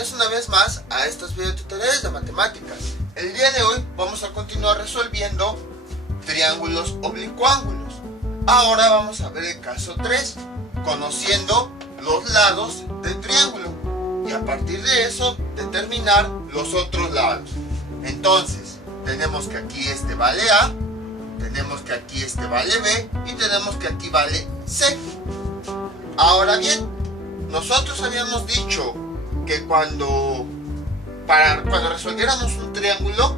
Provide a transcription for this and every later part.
bienvenidos una vez más a estos videotutoriales de matemáticas. El día de hoy vamos a continuar resolviendo triángulos oblicuángulos. Ahora vamos a ver el caso 3, conociendo los lados del triángulo. Y a partir de eso, determinar los otros lados. Entonces, tenemos que aquí este vale A, tenemos que aquí este vale B y tenemos que aquí vale C. Ahora bien, nosotros habíamos dicho que cuando resolviéramos un triángulo,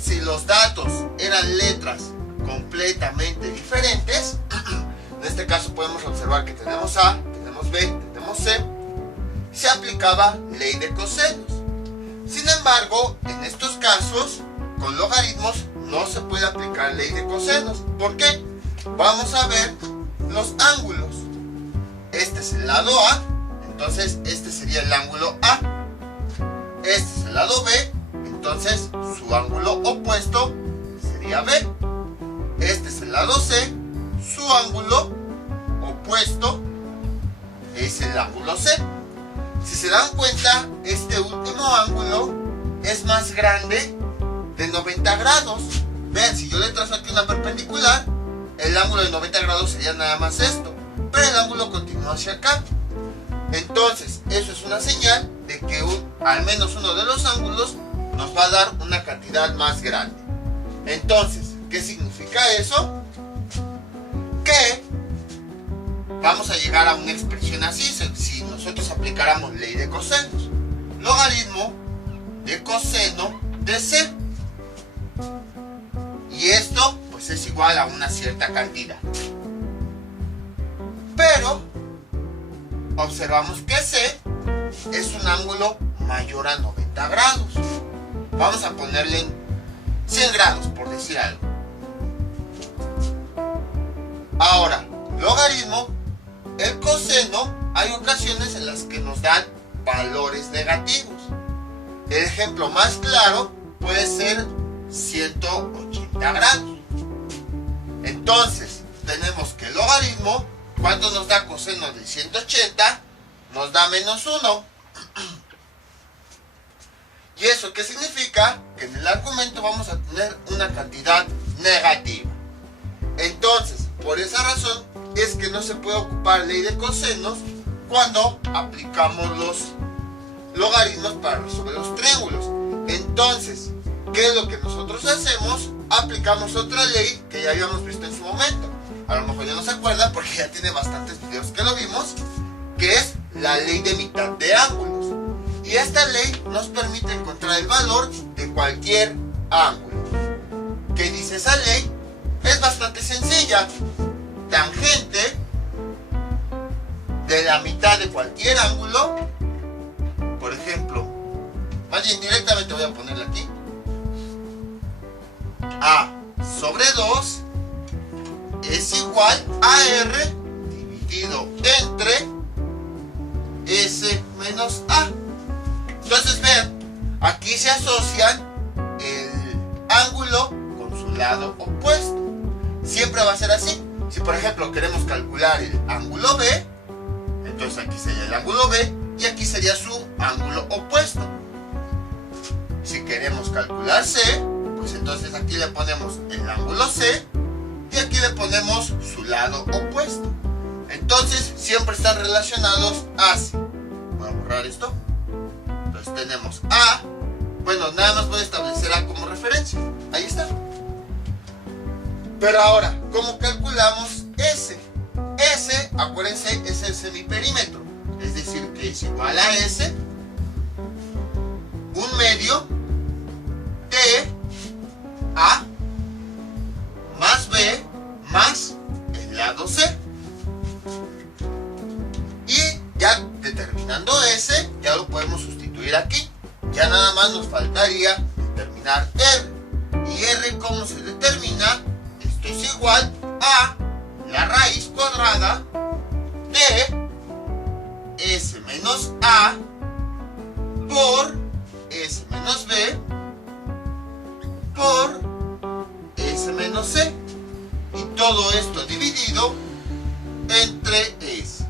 si los datos eran letras completamente diferentes, en este caso podemos observar que tenemos A, tenemos B, tenemos C, se aplicaba ley de cosenos. Sin embargo, en estos casos, con logaritmos no se puede aplicar ley de cosenos. ¿Por qué? Vamos a ver los ángulos. Este es el lado A, entonces este sería el ángulo A. Este es el lado B, entonces su ángulo opuesto sería B. Este es el lado C, su ángulo opuesto es el ángulo C. Si se dan cuenta, este último ángulo es más grande de 90 grados. Vean, si yo le trazo aquí una perpendicular, el ángulo de 90 grados sería nada más esto, pero el ángulo continúa hacia acá. Entonces, eso es una señal de que al menos uno de los ángulos nos va a dar una cantidad más grande. Entonces, ¿qué significa eso? Que vamos a llegar a una expresión así, si nosotros aplicáramos ley de cosenos. Logaritmo de coseno de C. Y esto, pues, es igual a una cierta cantidad. Pero observamos que C es un ángulo mayor a 90 grados. Vamos a ponerle 100 grados, por decir algo. Ahora, logaritmo, el coseno, hay ocasiones en las que nos dan valores negativos. El ejemplo más claro puede ser 180 grados. Entonces, tenemos que el logaritmo, ¿cuánto nos da coseno de 180? Nos da menos 1. ¿Y eso qué significa? Que en el argumento vamos a tener una cantidad negativa. Entonces, por esa razón es que no se puede ocupar ley de cosenos cuando aplicamos los logaritmos para resolver los triángulos. Entonces, ¿qué es lo que nosotros hacemos? Aplicamos otra ley que ya habíamos visto en su momento. A lo mejor ya no se acuerdan porque ya tiene bastantes videos que lo vimos, que es la ley de mitad de ángulos. Y esta ley nos permite encontrar el valor de cualquier ángulo. ¿Qué dice esa ley? Es bastante sencilla. Tangente de la mitad de cualquier ángulo, por ejemplo, más bien directamente voy a ponerle aquí, A sobre 2 es igual a R dividido entre S menos A. Entonces vean, aquí se asocian el ángulo con su lado opuesto. Siempre va a ser así. Si por ejemplo queremos calcular el ángulo B, entonces aquí sería el ángulo B y aquí sería su ángulo opuesto. Si queremos calcular C, pues entonces aquí le ponemos el ángulo C y aquí le ponemos su lado opuesto. Entonces siempre están relacionados así. Voy a borrar esto. Entonces tenemos A. Bueno, nada más voy a establecer A como referencia. Ahí está. Pero ahora, ¿cómo calculamos S? S, acuérdense, es el semiperímetro. Es decir, que es igual a S, un medio de A más B más el lado C. Y ya determinando S, ya lo podemos sustituir aquí. Ya nada más nos faltaría determinar R. ¿Y R cómo se determina? Esto es igual a la raíz cuadrada de S menos A por S menos B por S menos C. Y todo esto dividido entre S.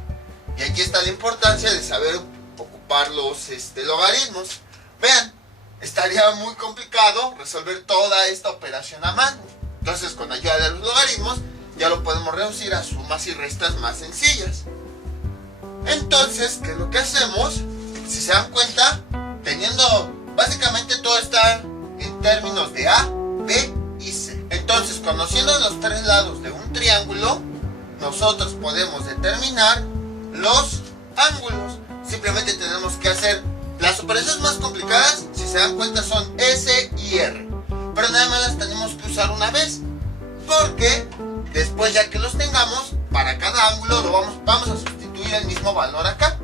Y aquí está la importancia de saber ocupar los logaritmos. Vean, estaría muy complicado resolver toda esta operación a mano. Entonces, con ayuda de los logaritmos, ya lo podemos reducir a sumas y restas más sencillas. Entonces, ¿qué es lo que hacemos? Si se dan cuenta, teniendo básicamente todo está en términos de A, B y C. Entonces, conociendo los tres lados de un triángulo, nosotros podemos determinar los ángulos. Simplemente tenemos que hacer las operaciones más complicadas, si se dan cuenta, son S y R. Pero nada más las tenemos que usar una vez, porque después, ya que los tengamos, para cada ángulo vamos a sustituir el mismo valor acá.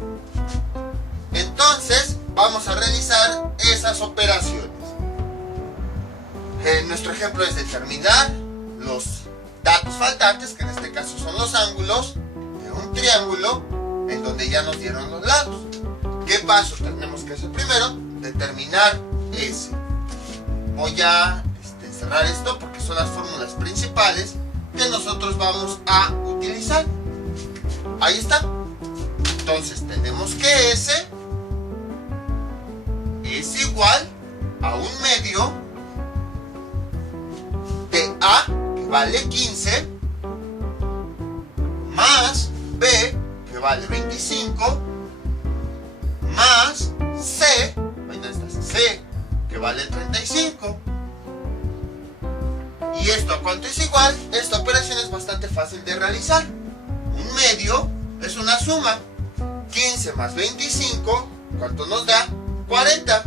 Entonces, vamos a realizar esas operaciones. Nuestro ejemplo es determinar los datos faltantes, que en este caso son los ángulos de un triángulo en donde ya nos dieron los lados. ¿Qué paso tenemos que hacer primero? Determinar S. Voy a cerrar esto porque son las fórmulas principales que nosotros vamos a utilizar. Ahí está. Entonces tenemos que S es igual a 1/2 de A, que vale 15, más B, que vale 25, más C, ahí está, C, que vale 35. ¿Y esto a cuánto es igual? Esta operación es bastante fácil de realizar. 1/2 es una suma. 15 más 25, ¿cuánto nos da? 40.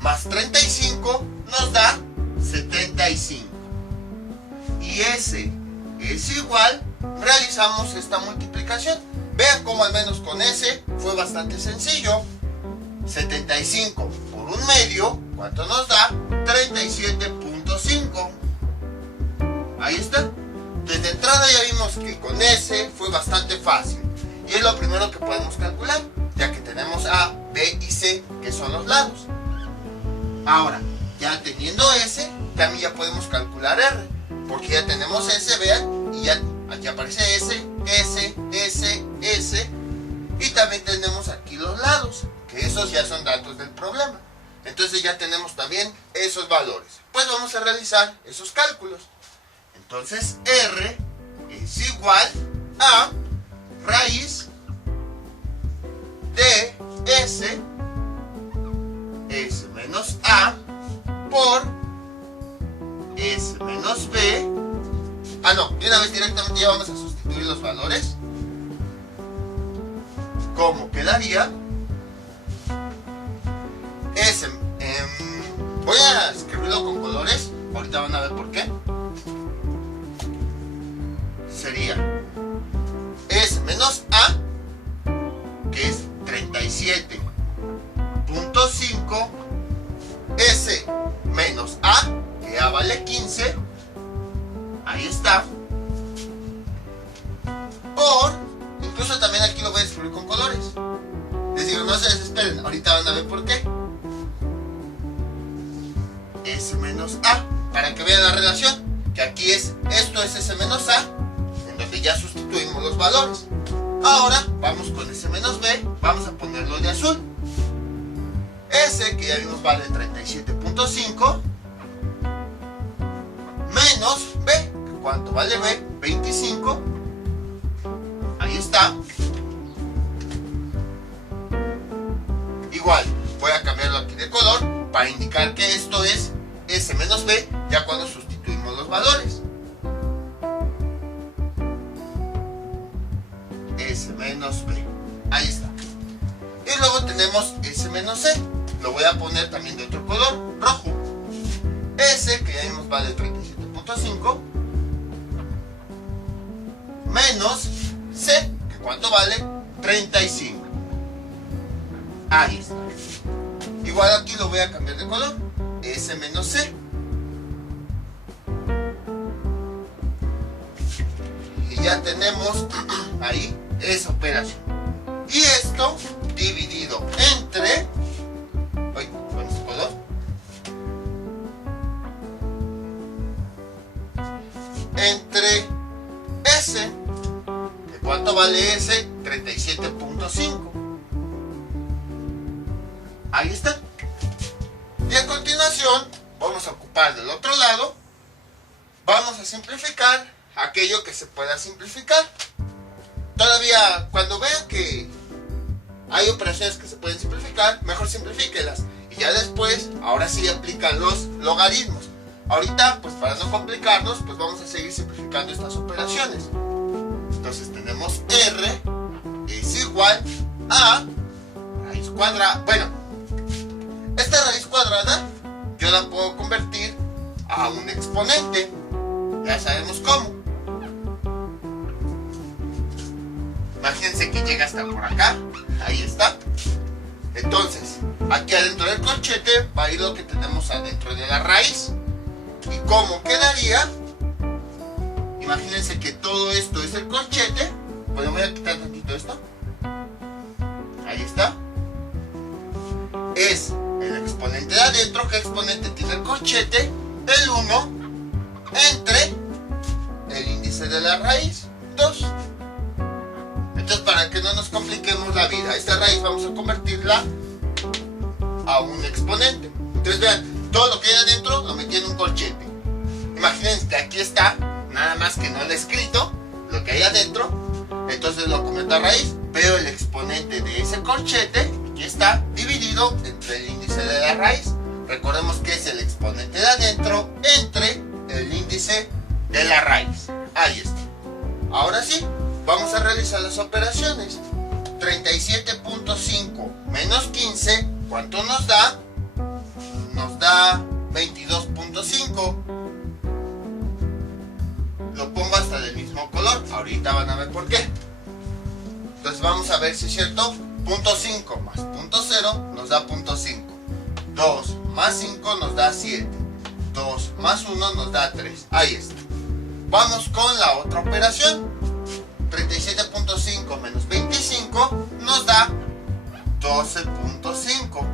Más 35 nos da 75. Y S es igual, realizamos esta multiplicación. Vean cómo al menos con S fue bastante sencillo. 75 por 1/2, ¿cuánto nos da? 37.5. Ahí está. Desde entrada ya vimos que con S fue bastante fácil. Y es lo primero que podemos calcular, ya que tenemos A, B y C, que son los lados. Ahora, ya teniendo S, también ya podemos calcular R, porque ya tenemos S, vean, y ya aquí aparece S, S, S, S, y también tenemos aquí los lados, que esos ya son datos del problema. Entonces ya tenemos también esos valores. Pues vamos a realizar esos cálculos. Entonces R es igual a raíz de S menos A por S menos B. Ah, no, de una vez directamente ya vamos a sustituir los valores. ¿Cómo quedaría? S, voy a escribirlo con colores, ahorita van a ver por qué. Sería S menos A, que es 37.5, S menos A, que A vale 15, ahí está, por, incluso también aquí lo voy a escribir con colores. Les digo, no se desesperen, ahorita van a ver por qué. S menos A, para que vean la relación, que aquí esto es S menos A, en donde ya sustituimos los valores. Ahora vamos con S menos B, vamos a ponerlo de azul. S, que ya vimos, vale 37.5, menos B, que ¿cuánto vale B? 25. Ahí está. Igual, voy a cambiarlo aquí de color para indicar que esto es S menos B, ya cuando sustituimos los valores. S menos B. Ahí está. Y luego tenemos S menos C. Lo voy a poner también de otro color, rojo. S, que ya vimos, vale 37.5, menos C, que ¿cuánto vale? 35. Ahí está. Igual aquí lo voy a cambiar de color. S menos C. Y ya tenemos ahí esa operación. Y esto dividido entre, con este color, entre S, que ¿cuánto vale S? 37.5, Ahí está. Y a continuación vamos a ocupar del otro lado. Vamos a simplificar aquello que se pueda simplificar. Todavía cuando vean que hay operaciones que se pueden simplificar, mejor simplifíquelas. Y ya después, ahora sí aplican los logaritmos. Ahorita, pues para no complicarnos, pues vamos a seguir simplificando estas operaciones. Entonces tenemos R es igual a raíz cuadrada. Bueno, esta raíz cuadrada yo la puedo convertir a un exponente. Ya sabemos cómo. Imagínense que llega hasta por acá. Ahí está. Entonces, aquí adentro del corchete va a ir lo que tenemos adentro de la raíz. ¿Y cómo quedaría? Imagínense que todo esto es el corchete. Bueno, voy a quitar tantito esto. Ahí está. Es el exponente de adentro. ¿Qué exponente tiene el corchete? El 1 entre el índice de la raíz, 2. Entonces, para que no nos compliquemos la vida, esta raíz vamos a convertirla a un exponente. Entonces vean, todo lo que hay adentro lo metí en un corchete. Imagínense que aquí está, nada más que no lo he escrito, lo que hay adentro. Entonces lo convierto a raíz, veo el exponente de ese corchete, aquí está, dividido entre el índice de la raíz. Recordemos que es el exponente de adentro entre el índice de la raíz. Ahí está. Ahora sí, vamos a realizar las operaciones. 37.5 menos 15, ¿cuánto nos da? Nos da 22.5. Lo pongo hasta del mismo color. Ahorita van a ver por qué. Entonces vamos a ver si es cierto. Punto 5 más punto 0 nos da punto 5. 2 más 5 nos da 7. 2 más 1 nos da 3. Ahí está. Vamos con la otra operación. 37.5 menos 25 nos da 12.5.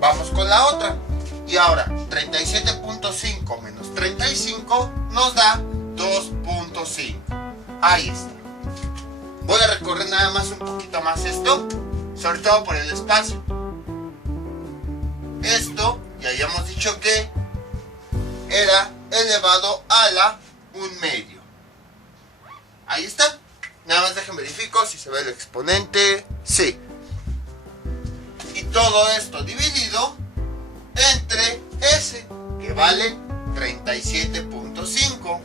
Vamos con la otra. Y ahora 37.5 menos 35 nos da 2.5. Ahí está. Voy a recorrer nada más un poquito más esto, sobre todo por el espacio. Esto ya habíamos dicho que era elevado a la 1/2. Ahí está. Nada más dejen verifico si se ve el exponente. Sí. Y todo esto dividido entre S, que vale 37.5.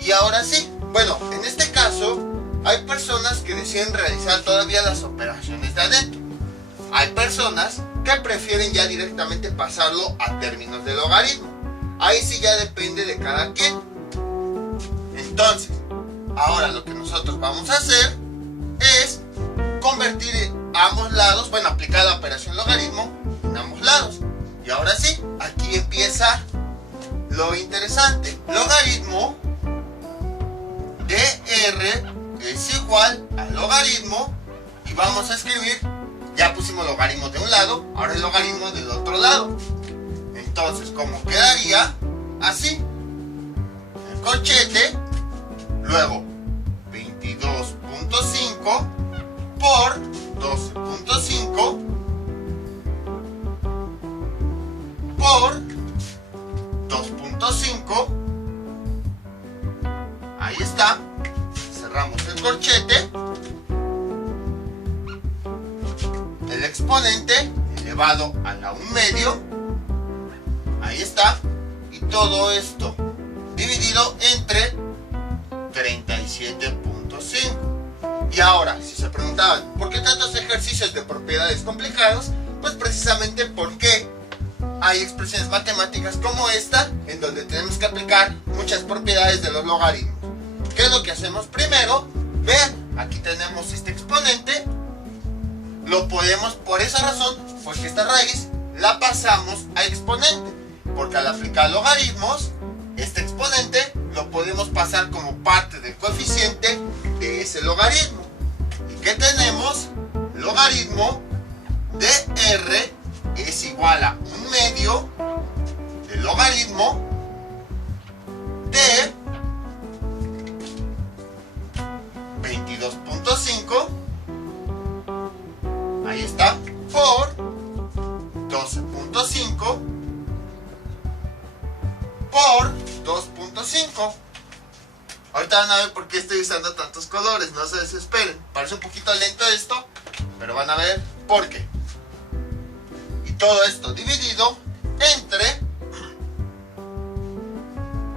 Y ahora sí, bueno, en este caso hay personas que deciden realizar todavía las operaciones de adentro. Hay personas que prefieren ya directamente pasarlo a términos de logaritmo. Ahí sí ya depende de cada quien. Entonces, ahora lo que nosotros vamos a hacer es convertir ambos lados, bueno, aplicar la operación logaritmo en ambos lados. Y ahora sí, aquí empieza lo interesante. Logaritmo de R es igual al logaritmo, y vamos a escribir, ya pusimos logaritmo de un lado, ahora el logaritmo del otro lado. Entonces, ¿cómo quedaría? Así. El corchete, luego 22.5 por 12.5 por 2.5. Ahí está. Cerramos el corchete. El exponente elevado a la 1/2. Ahí está. Y todo esto dividido entre 37.5. Y ahora, si se preguntaban, ¿por qué tantos ejercicios de propiedades complicados? Pues precisamente porque hay expresiones matemáticas como esta, en donde tenemos que aplicar muchas propiedades de los logaritmos. ¿Qué es lo que hacemos primero? Vean, aquí tenemos este exponente. Lo podemos, por esa razón, porque esta raíz la pasamos a exponente. Porque al aplicar logaritmos, este exponente lo podemos pasar como parte del coeficiente de ese logaritmo. ¿Y qué tenemos? Logaritmo de R es igual a 1/2 del logaritmo de 22.5. Ahí 12.5 por 2.5. Ahorita van a ver por qué estoy usando tantos colores, no se desesperen. Parece un poquito lento esto, pero van a ver por qué. Y todo esto dividido entre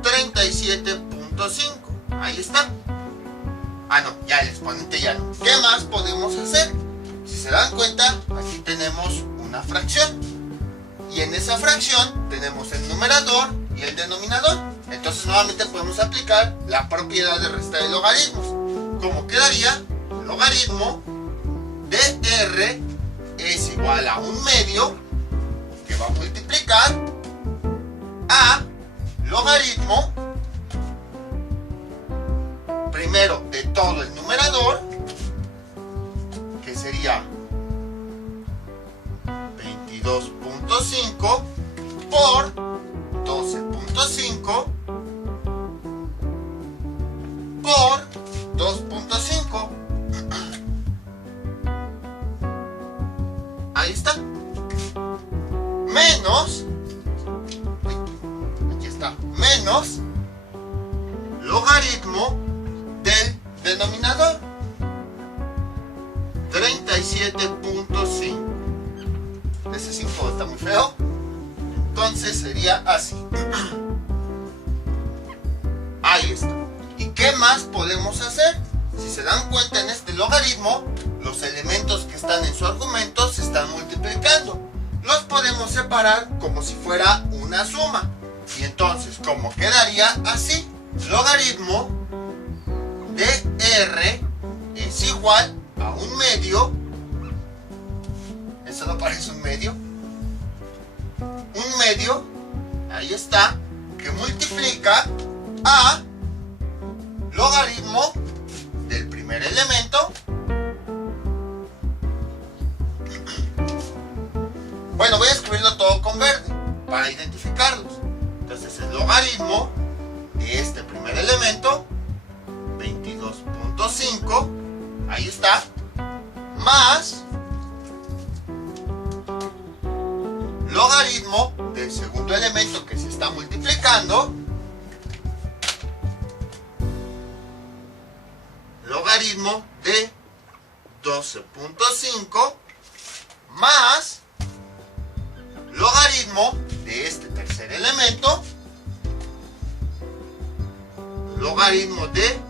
37.5. Ahí está. Ah, no, ya el exponente ya no. ¿Qué más podemos hacer? Si se dan cuenta, aquí tenemos una fracción. Y en esa fracción tenemos el numerador y el denominador. Entonces nuevamente podemos aplicar la propiedad de resta de logaritmos. Como quedaría, logaritmo de r es igual a 1/2, que va a multiplicar a logaritmo primero de todo el numerador, que sería 22.5 por 12.5 por 2.5. Ahí está. Menos, aquí está, menos logaritmo del denominador, 37.5. Ese 5 está muy feo, entonces sería así. Ahí está. ¿Y qué más podemos hacer? Si se dan cuenta, en este logaritmo los elementos que están en su argumento se están multiplicando. Los podemos separar como si fuera una suma. Y entonces, ¿cómo quedaría? Así. Logaritmo de r es igual a 1/2. Eso no parece 1/2. 1/2, ahí está, que multiplica a logaritmo del primer elemento. Bueno, voy a escribirlo todo con verde para identificarlos. Entonces el logaritmo de este primer elemento, 22.5, ahí está, más logaritmo del segundo elemento que se está multiplicando, logaritmo de 12.5 más logaritmo de este tercer elemento, logaritmo de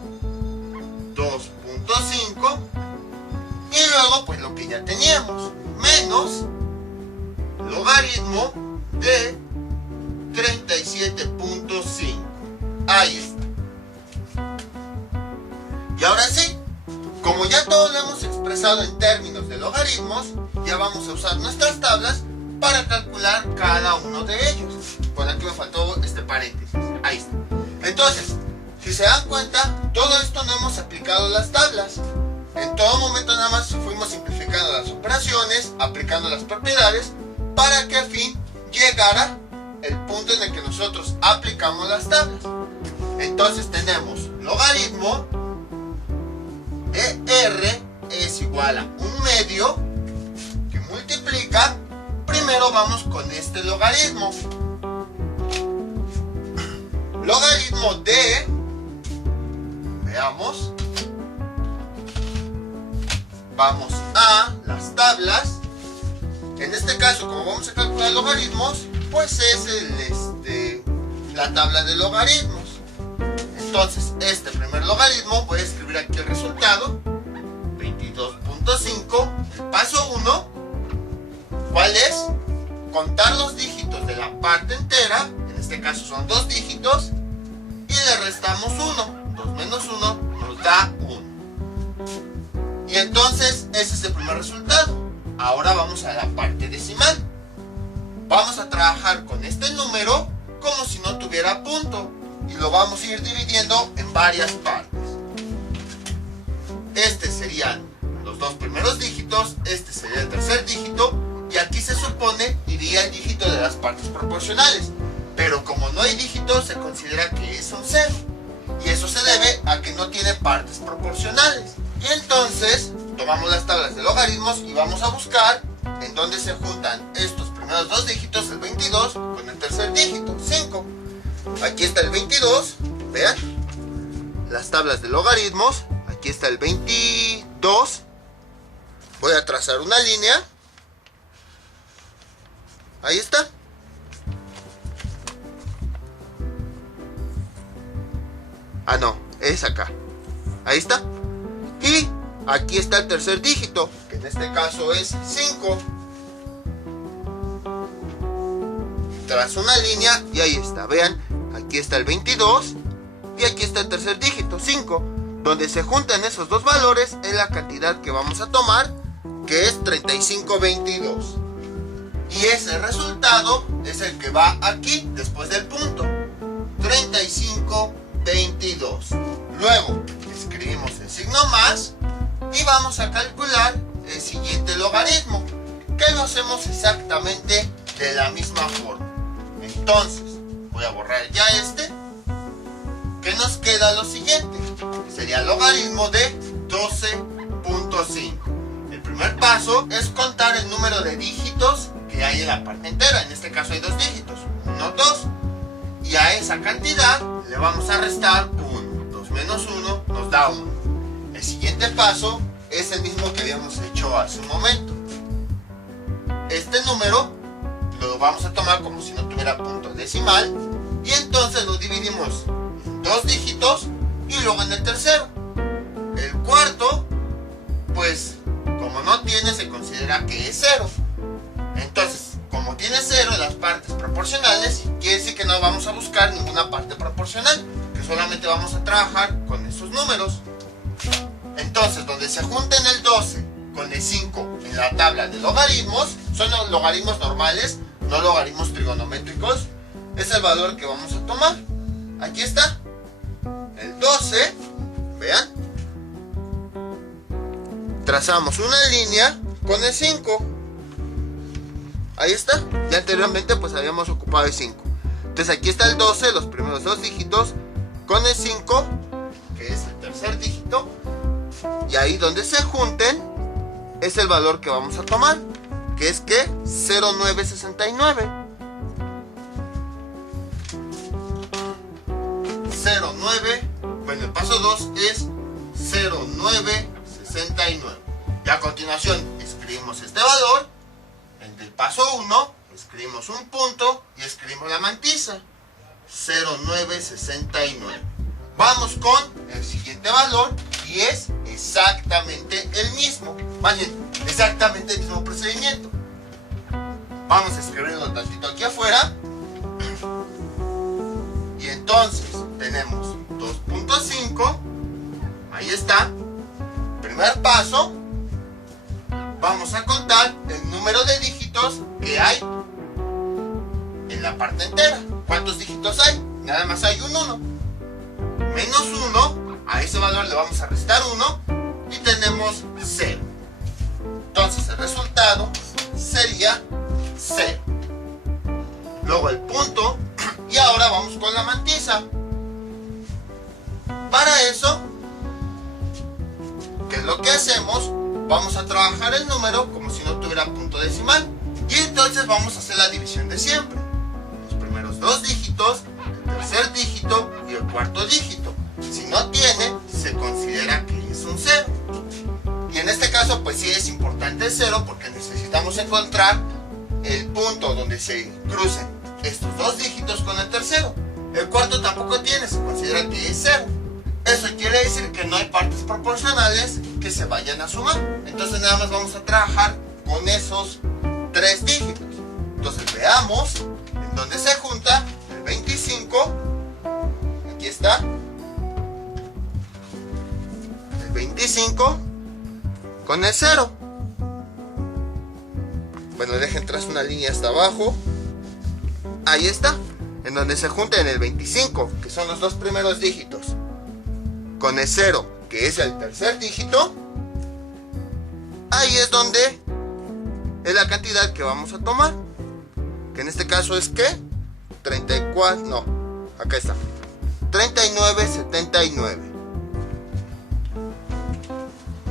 2.5, y luego pues lo que ya teníamos, menos logaritmo de 37.5. Ahí está. Y ahora sí, como ya todo lo hemos expresado en términos de logaritmos, ya vamos a usar nuestras tablas para calcular cada uno de ellos. Por aquí me faltó este paréntesis. Ahí está. Entonces, si se dan cuenta, todo esto no hemos aplicado las tablas. En todo momento nada más fuimos simplificando las operaciones, aplicando las propiedades, para que al fin llegara el punto en el que nosotros aplicamos las tablas. Entonces tenemos logaritmo de r es igual a 1/2, que multiplica. Primero vamos con este logaritmo. Logaritmo de, veamos, vamos a las tablas. En este caso, como vamos a calcular logaritmos, pues es la tabla de logaritmos. Entonces, este primer logaritmo, voy a escribir aquí el resultado, 22.5. El paso 1, ¿cuál es? Contar los dígitos de la parte entera, en este caso son 2 dígitos, y le restamos 1. 2 menos 1 nos da 1. Y entonces, ese es el primer resultado. Ahora vamos a la parte decimal. Vamos a trabajar con este número como si no tuviera punto, y lo vamos a ir dividiendo en varias partes. Este serían los 2 primeros dígitos, este sería el tercer dígito, y aquí se supone iría el dígito de las partes proporcionales, pero como no hay dígitos se considera que es un 0, y eso se debe a que no tiene partes proporcionales. Y entonces tomamos las tablas de logaritmos y vamos a buscar en dónde se juntan estos primeros primeros dos dígitos, el 22, con el tercer dígito, 5. Aquí está el 22, vean, las tablas de logaritmos. Aquí está el 22. Voy a trazar una línea. Ahí está. Ah, no, es acá. Ahí está. Y aquí está el tercer dígito, que en este caso es 5. Trazo una línea y ahí está. Vean, aquí está el 22 y aquí está el tercer dígito, 5. Donde se juntan esos dos valores es la cantidad que vamos a tomar, que es 3522. Y ese resultado es el que va aquí, después del punto. 3522. Luego escribimos el signo más y vamos a calcular el siguiente logaritmo, que lo hacemos exactamente de la misma forma. Entonces, voy a borrar ya este. ¿Qué nos queda lo siguiente? Sería el logaritmo de 12.5. El primer paso es contar el número de dígitos que hay en la parte entera. En este caso hay dos dígitos, 1, 2. Y a esa cantidad le vamos a restar 1. 2 menos 1 nos da 1. El siguiente paso es el mismo que habíamos hecho hace un momento. Este número lo vamos a tomar como si no tuviera punto decimal. Y entonces lo dividimos en dos dígitos y luego en el tercero. El cuarto, pues como no tiene, se considera que es 0. Entonces, como tiene 0 en las partes proporcionales, quiere decir que no vamos a buscar ninguna parte proporcional, que solamente vamos a trabajar con esos números. Entonces, donde se junten el 12 con el 5 en la tabla de logaritmos, son los logaritmos normales, no logaritmos trigonométricos, es el valor que vamos a tomar. Aquí está, el 12, vean. Trazamos una línea con el 5. Ahí está. Ya anteriormente pues habíamos ocupado el 5. Entonces aquí está el 12, los primeros dos dígitos, con el 5, que es el tercer dígito. Y ahí donde se junten es el valor que vamos a tomar, que es que 0,969. 0,9. Bueno, el paso 2 es 0,969. Y a continuación escribimos este valor. En el paso 1 escribimos un punto y escribimos la mantisa, 0,969. Vamos con el siguiente valor y es exactamente el mismo. Más bien, exactamente el mismo procedimiento. Vamos a escribirlo tantito aquí afuera. Y entonces tenemos 2.5. Ahí está. Primer paso. Vamos a contar el número de dígitos que hay en la parte entera. ¿Cuántos dígitos hay? Nada más hay un 1. Menos 1, a ese valor le vamos a restar 1 y tenemos 0. Entonces el resultado sería 0. Luego el punto y ahora vamos con la mantisa. Para eso, ¿qué es lo que hacemos? Vamos a trabajar el número como si no tuviera punto decimal. Y entonces vamos a hacer la división de siempre. Los primeros dos dígitos, el tercer dígito y el cuarto dígito. Si no tiene, se considera que es un 0. Y en este caso, pues sí es importante el 0 porque necesitamos encontrar el punto donde se crucen estos dos dígitos con el tercero. El cuarto tampoco tiene, se considera que es 0. Eso quiere decir que no hay partes proporcionales que se vayan a sumar. Entonces nada más vamos a trabajar con esos tres dígitos. Entonces veamos en dónde se junta el 25. Aquí está. El 25 con el 0. Bueno, dejen trazar una línea hasta abajo. Ahí está. En donde se junta en el 25, que son los dos primeros dígitos, con el 0, que es el tercer dígito. Ahí es donde es la cantidad que vamos a tomar, que en este caso es que 34, no, acá está, 39,79.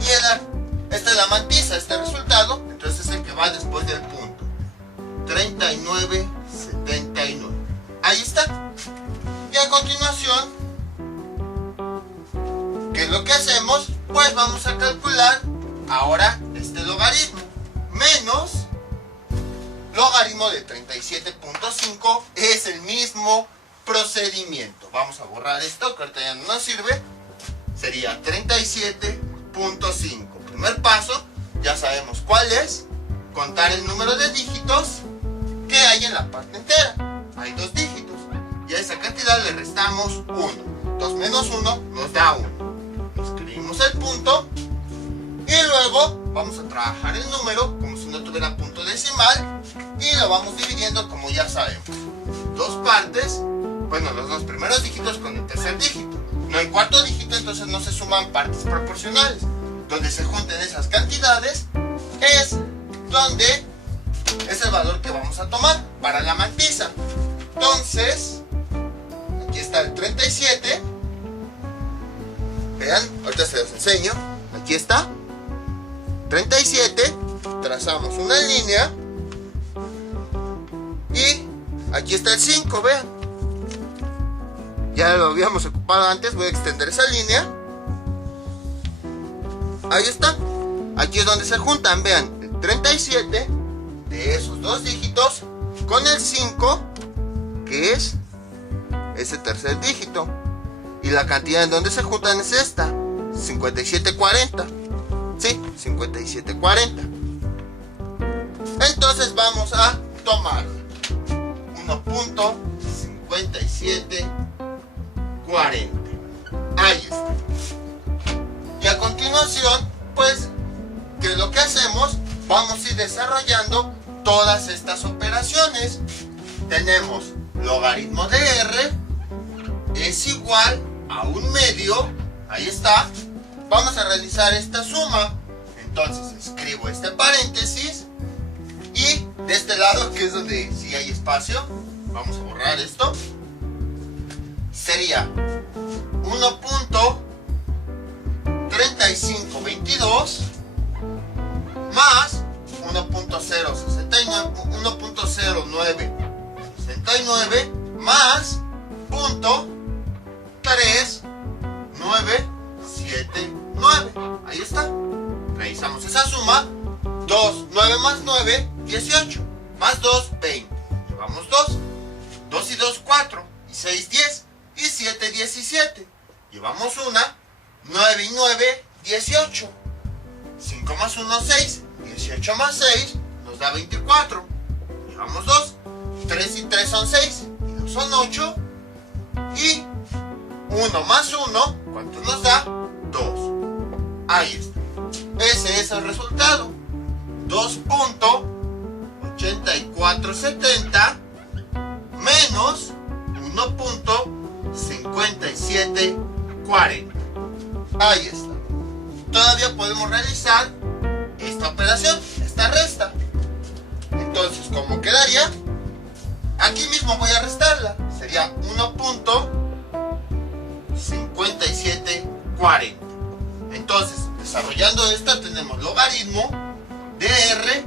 Y esta es la mantisa, este resultado, entonces es el que va después del punto. 3979. Ahí está. Y a continuación, ¿qué es lo que hacemos? Pues vamos a calcular ahora este logaritmo. Menos logaritmo de 37.5 es el mismo procedimiento. Vamos a borrar esto, que ahorita ya no nos sirve. Sería 37.5. Primer paso, ya sabemos cuál es. Contar el número de dígitos que hay en la parte entera. Hay 2 dígitos. Y a esa cantidad le restamos 1. 2 menos 1 nos da 1. Escribimos el punto. Y luego vamos a trabajar el número como si no tuviera punto decimal. Y lo vamos dividiendo como ya sabemos. 2 partes. Bueno, los 2 primeros dígitos con el tercer dígito. No hay cuarto dígito, entonces no se suman partes proporcionales. Donde se junten esas cantidades es donde es el valor que vamos a tomar para la matiza. Entonces, aquí está el 37. Vean, ahorita se los enseño. Aquí está 37. Trazamos una línea. Y aquí está el 5, vean. Ya lo habíamos ocupado antes, voy a extender esa línea. Ahí está. Aquí es donde se juntan, vean, el 37 de esos 2 dígitos con el 5, que es ese tercer dígito. Y la cantidad en donde se juntan es esta, 5740. Sí, 5740. Entonces vamos a tomar 1.5740. Ahí está. Y a continuación, pues, ¿qué es lo que hacemos? Vamos a ir desarrollando todas estas operaciones. Tenemos logaritmo de R es igual a 1/2. Ahí está. Vamos a realizar esta suma. Entonces escribo este paréntesis. Y de este lado, que es donde sí hay espacio, vamos a borrar esto. Sería 1.3522 más 1.0969 más .3979. Ahí está. Realizamos esa suma. 2, 9 más 9, 18. Más 2, 20. Llevamos 2. 2 y 2, 4. Y 6, 10. Y 7, 17. Llevamos una. 9 y 9, 18. 5 más 1, 6. 18 más 6 nos da 24. Llevamos 2. 3 y 3 son 6. Y 2 son 8. Y 1 más 1, ¿cuánto nos da? 2. Ahí está. Ese es el resultado. 2.8470 menos 1.5740. Ahí está. Todavía podemos realizar esta operación, esta resta. Entonces, ¿cómo quedaría? Aquí mismo voy a restarla. Sería 1.5740. Entonces, desarrollando esto, tenemos logaritmo de R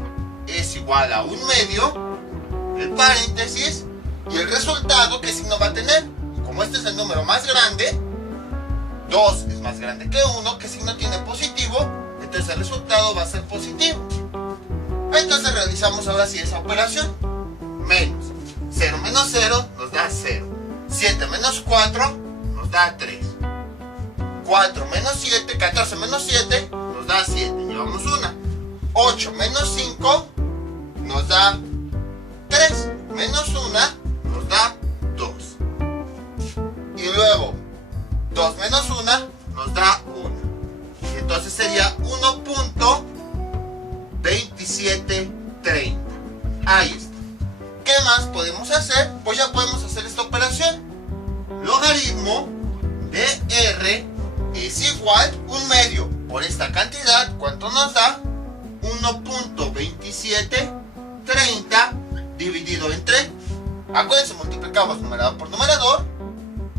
es igual a 1/2, el paréntesis, y el resultado, ¿qué signo va a tener? Como este es el número más grande, 2 es más grande que 1, ¿qué signo tiene positivo? Entonces el resultado va a ser positivo. Entonces realizamos ahora sí esa operación. Menos 0 menos 0 nos da 0. 7 menos 4 nos da 3. 4 menos 7, 14 menos 7 nos da 7. Llevamos una. 8 menos 5 nos da 3. Menos 1 nos da 2. Y luego 2 menos 1 nos da 1. Y entonces sería 1.2730. Ahí está. ¿Qué más podemos hacer? Pues ya podemos hacer esta operación. Logaritmo de R es igual 1/2 por esta cantidad. ¿Cuánto nos da? 1.2730 dividido entre. Acuérdense, multiplicamos numerador por numerador.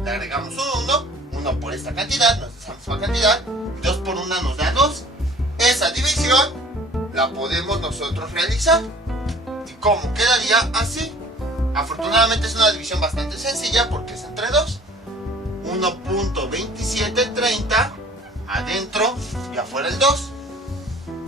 Le agregamos un 1. 1 por esta cantidad, nos da esa misma cantidad. 2 por 1 nos da 2. Esa división la podemos nosotros realizar. Y ¿Cómo? Quedaría así. Afortunadamente es una división bastante sencilla porque es entre 2. 1.2730 adentro y afuera el 2.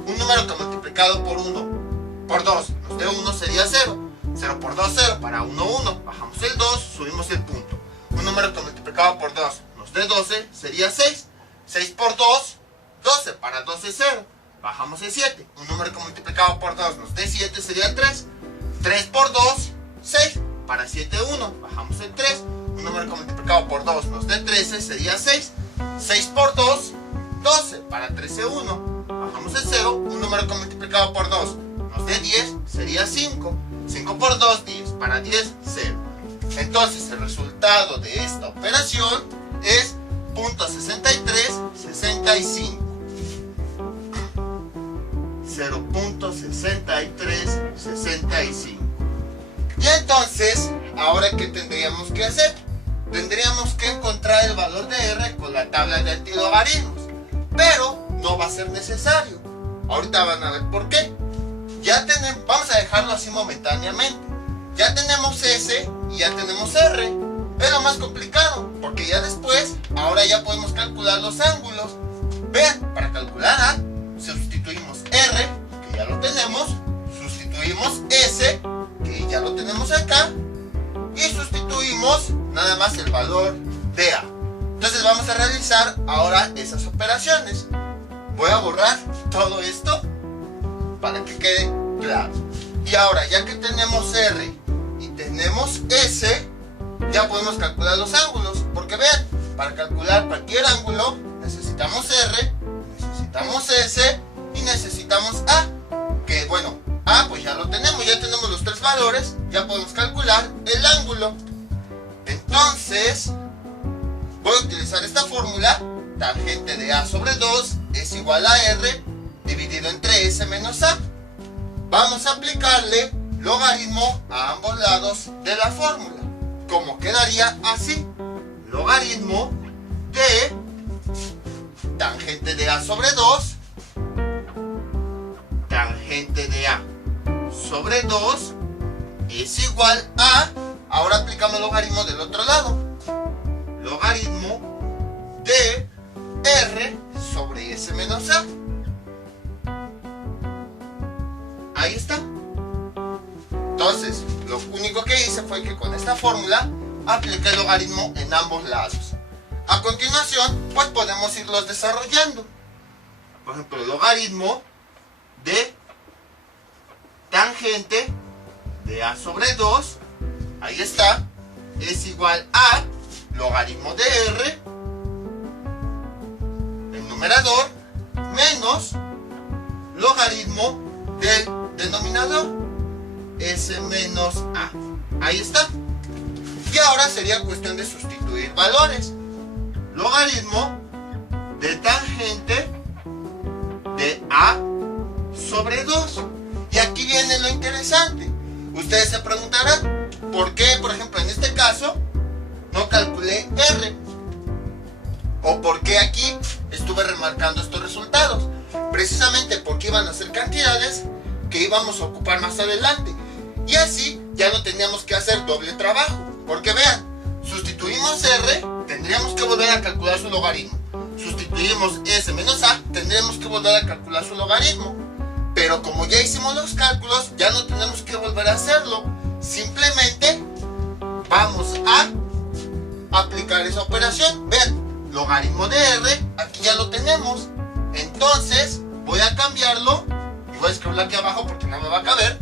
Un número que multiplicado por 1 por 2 nos dé 1 sería 0. 0 por 2, 0. Para 1, 1. Bajamos el 2, subimos el punto. Un número que multiplicado por 2 nos dé 12 sería 6. 6 por 2, 12. Para 12, 0. Bajamos el 7. Un número que multiplicado por 2 nos dé 7 sería 3. 3 por 2, 6. Para 7, 1. Bajamos el 3. Un número que multiplicado por 2 nos dé 13 sería 6. 6 por 2, 12. Para 13, 1. Bajamos el 0. Un número que multiplicado por 2 nos dé 10 sería 5. 5 por 2, 10. Para 10, 0. Entonces el resultado de esta operación es .6365. 0.6365. Y entonces, ahora ¿qué tendríamos que hacer? Tendríamos que encontrar el valor de R con la tabla de antilogaritmos. Pero no va a ser necesario. Ahorita van a ver por qué. Ya tenemos, vamos a dejarlo así momentáneamente. Ya tenemos S y ya tenemos R. Es lo más complicado, porque ya después, ahora ya podemos calcular los ángulos. Vean, para calcular A, sustituimos R, que ya lo tenemos, sustituimos S, que ya lo tenemos acá, y sustituimos nada más el valor de A. Entonces vamos a realizar ahora esas operaciones. Voy a borrar todo esto para que quede claro. Y ahora, ya que tenemos R y tenemos S, ya podemos calcular los ángulos, porque vean, para calcular cualquier ángulo necesitamos R, necesitamos S y necesitamos A, que bueno, A pues ya lo tenemos, ya tenemos los tres valores, ya podemos calcular el ángulo. Entonces voy a utilizar esta fórmula: tangente de A sobre 2 es igual a R dividido entre S menos A. Vamos a aplicarle logaritmo a ambos lados de la fórmula. Como quedaría así: logaritmo de tangente de A sobre 2, tangente de A sobre 2 es igual a, ahora aplicamos logaritmo del otro lado, logaritmo de R sobre S menos A. Ahí está. Entonces, lo único que hice fue que con esta fórmula apliqué el logaritmo en ambos lados. A continuación, pues podemos irlos desarrollando. Por ejemplo, el logaritmo de tangente de A sobre 2, ahí está, es igual a logaritmo de R, el numerador, menos logaritmo del denominador, S menos A. Ahí está. Y ahora sería cuestión de sustituir valores. Logaritmo de tangente de A sobre 2. Y aquí viene lo interesante. Ustedes se preguntarán, ¿por qué, por ejemplo, en este caso no calculé R? ¿O por qué aquí estuve remarcando estos resultados? Precisamente porque iban a ser cantidades que íbamos a ocupar más adelante. Y así ya no teníamos que hacer doble trabajo. Porque vean, sustituimos R, tendríamos que volver a calcular su logaritmo. Sustituimos S menos A, tendríamos que volver a calcular su logaritmo. Pero como ya hicimos los cálculos, ya no tenemos que volver a hacerlo. Simplemente vamos a aplicar esa operación. Vean, logaritmo de R, aquí ya lo tenemos. Entonces voy a cambiarlo y voy a escribirlo aquí abajo porque no me va a caber.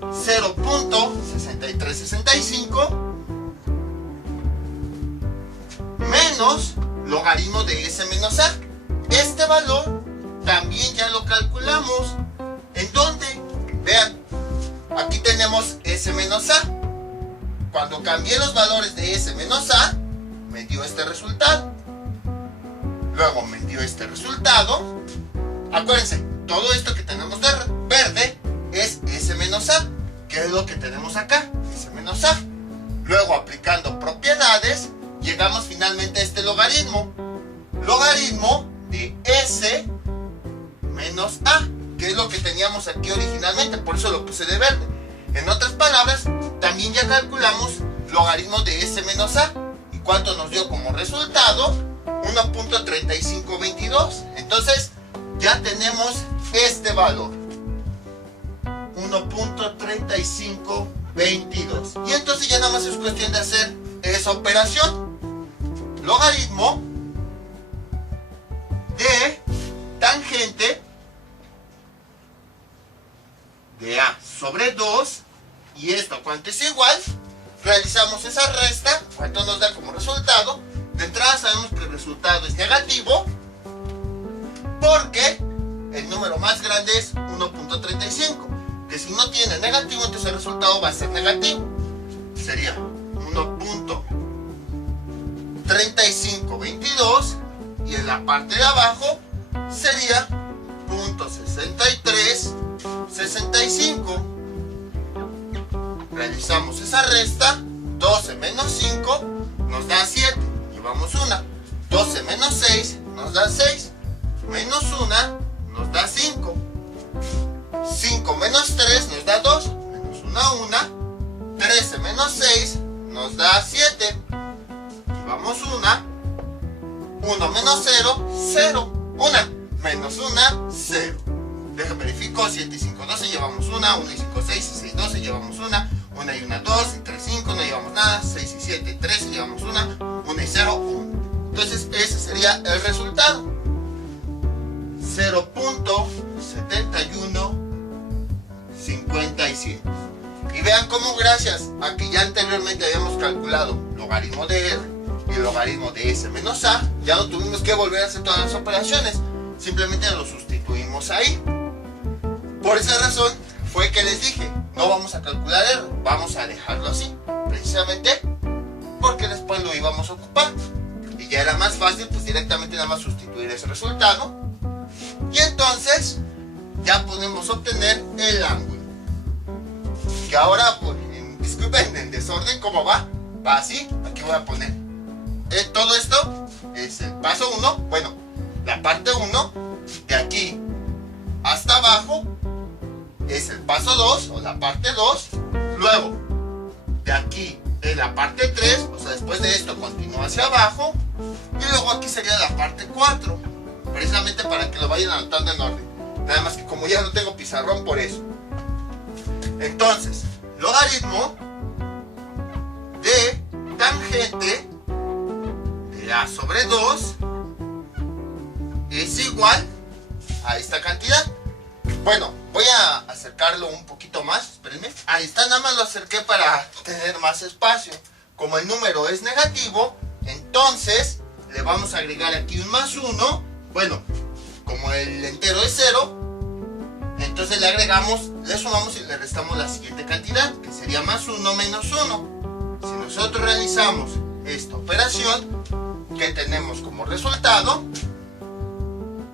0.6365 menos logaritmo de S menos A. Este valor también ya lo calculamos. ¿En dónde? Vean, aquí tenemos S menos A. Cuando cambié los valores de S menos A, me dio este resultado. Luego me dio este resultado. Acuérdense, todo esto que tenemos de verde es S menos A, que es lo que tenemos acá, S menos A. Luego, aplicando propiedades, llegamos finalmente a este logaritmo. Logaritmo de S menos A, que es lo que teníamos aquí originalmente, por eso lo puse de verde. En otras palabras, también ya calculamos logaritmo de s menos a. ¿Y cuánto nos dio como resultado? 1.3522. Entonces, ya tenemos este valor. 1.3522. Y entonces ya nada más es cuestión de hacer esa operación. Logaritmo de tangente de a sobre 2. Y esto, ¿cuánto es igual? Realizamos esa resta. ¿Cuánto nos da como resultado? De entrada sabemos que el resultado es negativo, porque el número más grande es 1.35. Que si no tiene negativo, entonces el resultado va a ser negativo. Sería 1.3522. Y en la parte de abajo sería 0.6365. Realizamos esa resta. 12 menos 5 nos da 7. Llevamos una. 12 menos 6 nos da 6. Menos 1 nos da 5. 5 menos 3 nos da 2. Menos 1. 13 menos 6 nos da 7. Llevamos una. 1 menos 0, 0. 1 menos 1, 0. Déjame verifico. 7 y 5, 12. Llevamos una. 1 y 5, 6 y 6, 12. Llevamos una. 1 y 1, 2. Y 3, 5. No llevamos nada. 6 y 7, 13. Llevamos una. 1 y 0, 1. Entonces ese sería el resultado. 0.7157. Y vean cómo gracias a que ya anteriormente habíamos calculado logaritmo de r y el logaritmo de s menos a, ya no tuvimos que volver a hacer todas las operaciones, simplemente lo sustituimos ahí. Por esa razón fue que les dije, no vamos a calcular r, vamos a dejarlo así, precisamente porque después lo íbamos a ocupar y ya era más fácil pues directamente nada más sustituir ese resultado, y entonces ya podemos obtener el ángulo, que ahora disculpen en desorden cómo va así. Aquí voy a poner todo esto es el paso 1, bueno, la parte 1, de aquí hasta abajo es el paso 2 o la parte 2, luego de aquí en la parte 3, o sea, después de esto continúa hacia abajo, y luego aquí sería la parte 4, precisamente para que lo vayan anotando en orden, nada más que como ya no tengo pizarrón por eso. Entonces, logaritmo de tangente de a sobre 2 es igual a esta cantidad. Bueno, voy a acercarlo un poquito más, espérenme. Ahí está, nada más lo acerqué para tener más espacio. Como el número es negativo, entonces le vamos a agregar aquí un más 1. Bueno, como el entero es 0, entonces le agregamos, le sumamos y le restamos la siguiente cantidad, que sería más 1 menos 1. Si nosotros realizamos esta operación, que tenemos como resultado,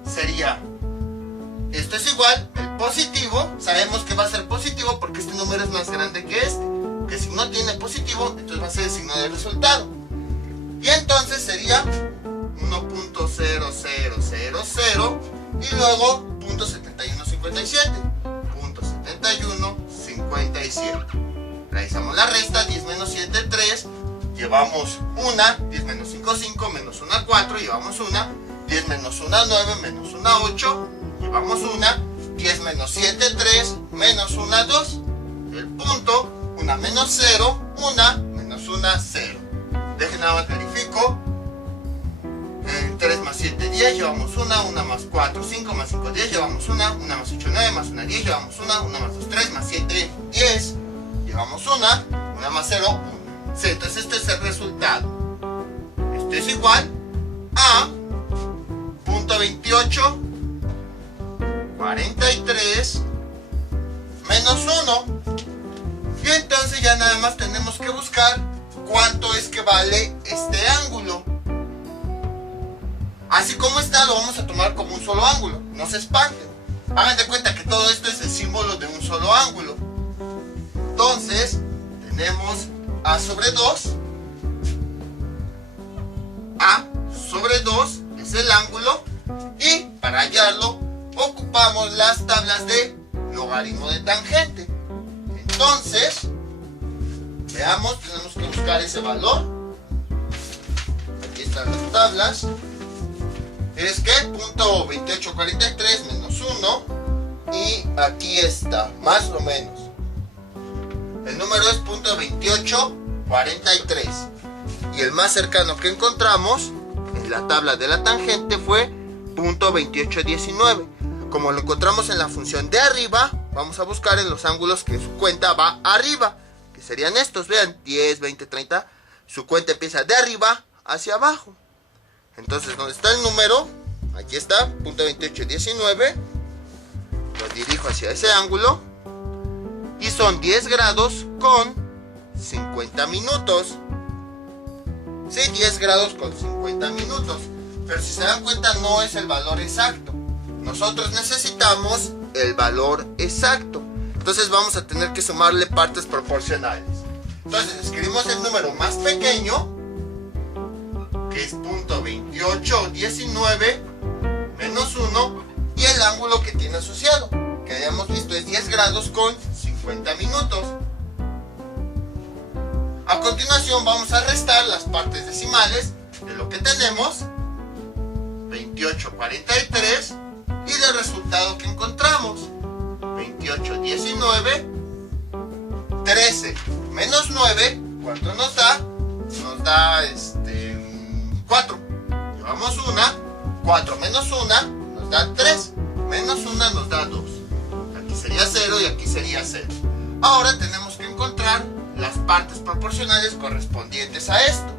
sería, esto es igual, el positivo, sabemos que va a ser positivo porque este número es más grande que este, que si no tiene positivo, entonces va a ser el signo del resultado. Y entonces sería 1.0000 y luego 0.7157. 0.7157. Realizamos la resta, 10 menos 7, 3. Llevamos 1, 10 menos 5, 5, menos 1, 4. Llevamos 1, 10 menos 1, 9, menos 1, 8. Llevamos 1, 10 menos 7, 3, menos 1, 2. El punto, 1 menos 0, 1, menos 1, 0. Dejen nada más verifico. 3 más 7, 10, llevamos 1, 1 más 4, 5 más 5, 10, llevamos 1, 1 más 8, 9, más 1, 10, llevamos 1, 1 más 2, 3, más 7, 10, llevamos 1, 1 más 0, 1. Sí, entonces este es el resultado. Este es igual a punto 28, 43, menos 1. Y entonces ya nada más tenemos que buscar cuánto es que vale este ángulo. Así como está, lo vamos a tomar como un solo ángulo. No se espanten. Hagan de cuenta que todo esto es el símbolo de un solo ángulo. Entonces, tenemos A sobre 2. A sobre 2 es el ángulo. Y para hallarlo, ocupamos las tablas de logaritmo de tangente. Entonces, veamos, tenemos que buscar ese valor. Aquí están las tablas. Es que .2843 menos 1. Y aquí está, más o menos. El número es .2843. Y el más cercano que encontramos en la tabla de la tangente fue .2819. Como lo encontramos en la función de arriba, vamos a buscar en los ángulos que su cuenta va arriba, que serían estos, vean, 10, 20, 30. Su cuenta empieza de arriba hacia abajo. Entonces, ¿dónde está el número? Aquí está, .2819. Lo dirijo hacia ese ángulo. Y son 10 grados con 50 minutos. Sí, 10 grados con 50 minutos. Pero si se dan cuenta, no es el valor exacto. Nosotros necesitamos el valor exacto. Entonces vamos a tener que sumarle partes proporcionales. Entonces escribimos el número más pequeño, que es .2819 menos 1, y el ángulo que tiene asociado, que habíamos visto es 10 grados con 50 minutos. A continuación vamos a restar las partes decimales de lo que tenemos, 2843, y del resultado que encontramos, 2819, 13 menos 9, ¿cuánto nos da? Nos da 4. Llevamos una, 4 menos 1 nos da 3, menos 1 nos da 2. Aquí sería 0 y aquí sería 0. Ahora tenemos que encontrar las partes proporcionales correspondientes a esto.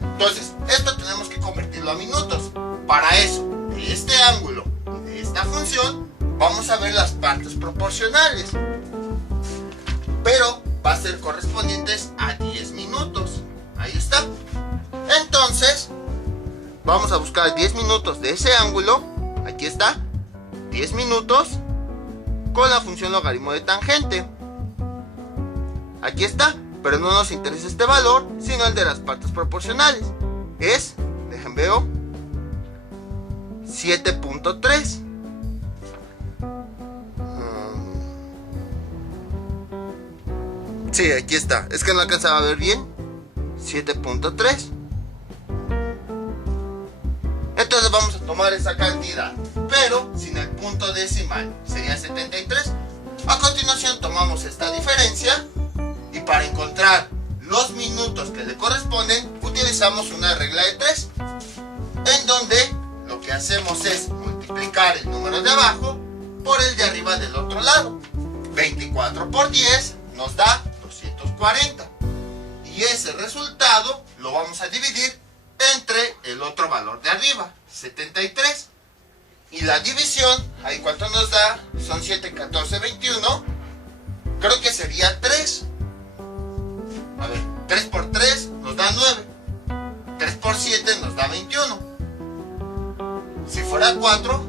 Entonces, esto tenemos que convertirlo a minutos. Para eso, de este ángulo y de esta función, vamos a ver las partes proporcionales. Pero va a ser correspondientes a 10 minutos. Ahí está. Entonces, vamos a buscar 10 minutos de ese ángulo. Aquí está. 10 minutos con la función logaritmo de tangente. Aquí está. Pero no nos interesa este valor, sino el de las partes proporcionales. Es, dejen veo, 7.3. Sí, aquí está. Es que no alcanzaba a ver bien. 7.3. Entonces vamos a tomar esa cantidad, pero sin el punto decimal. Sería 73. A continuación tomamos esta diferencia. Y para encontrar los minutos que le corresponden, utilizamos una regla de 3, en donde lo que hacemos es multiplicar el número de abajo por el de arriba del otro lado. 24 por 10 nos da 240. Y ese resultado lo vamos a dividir entre el otro valor de arriba, 73. Y la división, ahí cuánto nos da, son 7, 14, 21. Creo que sería 3. A ver, 3 por 3 nos da 9. 3 por 7 nos da 21. Si fuera 4,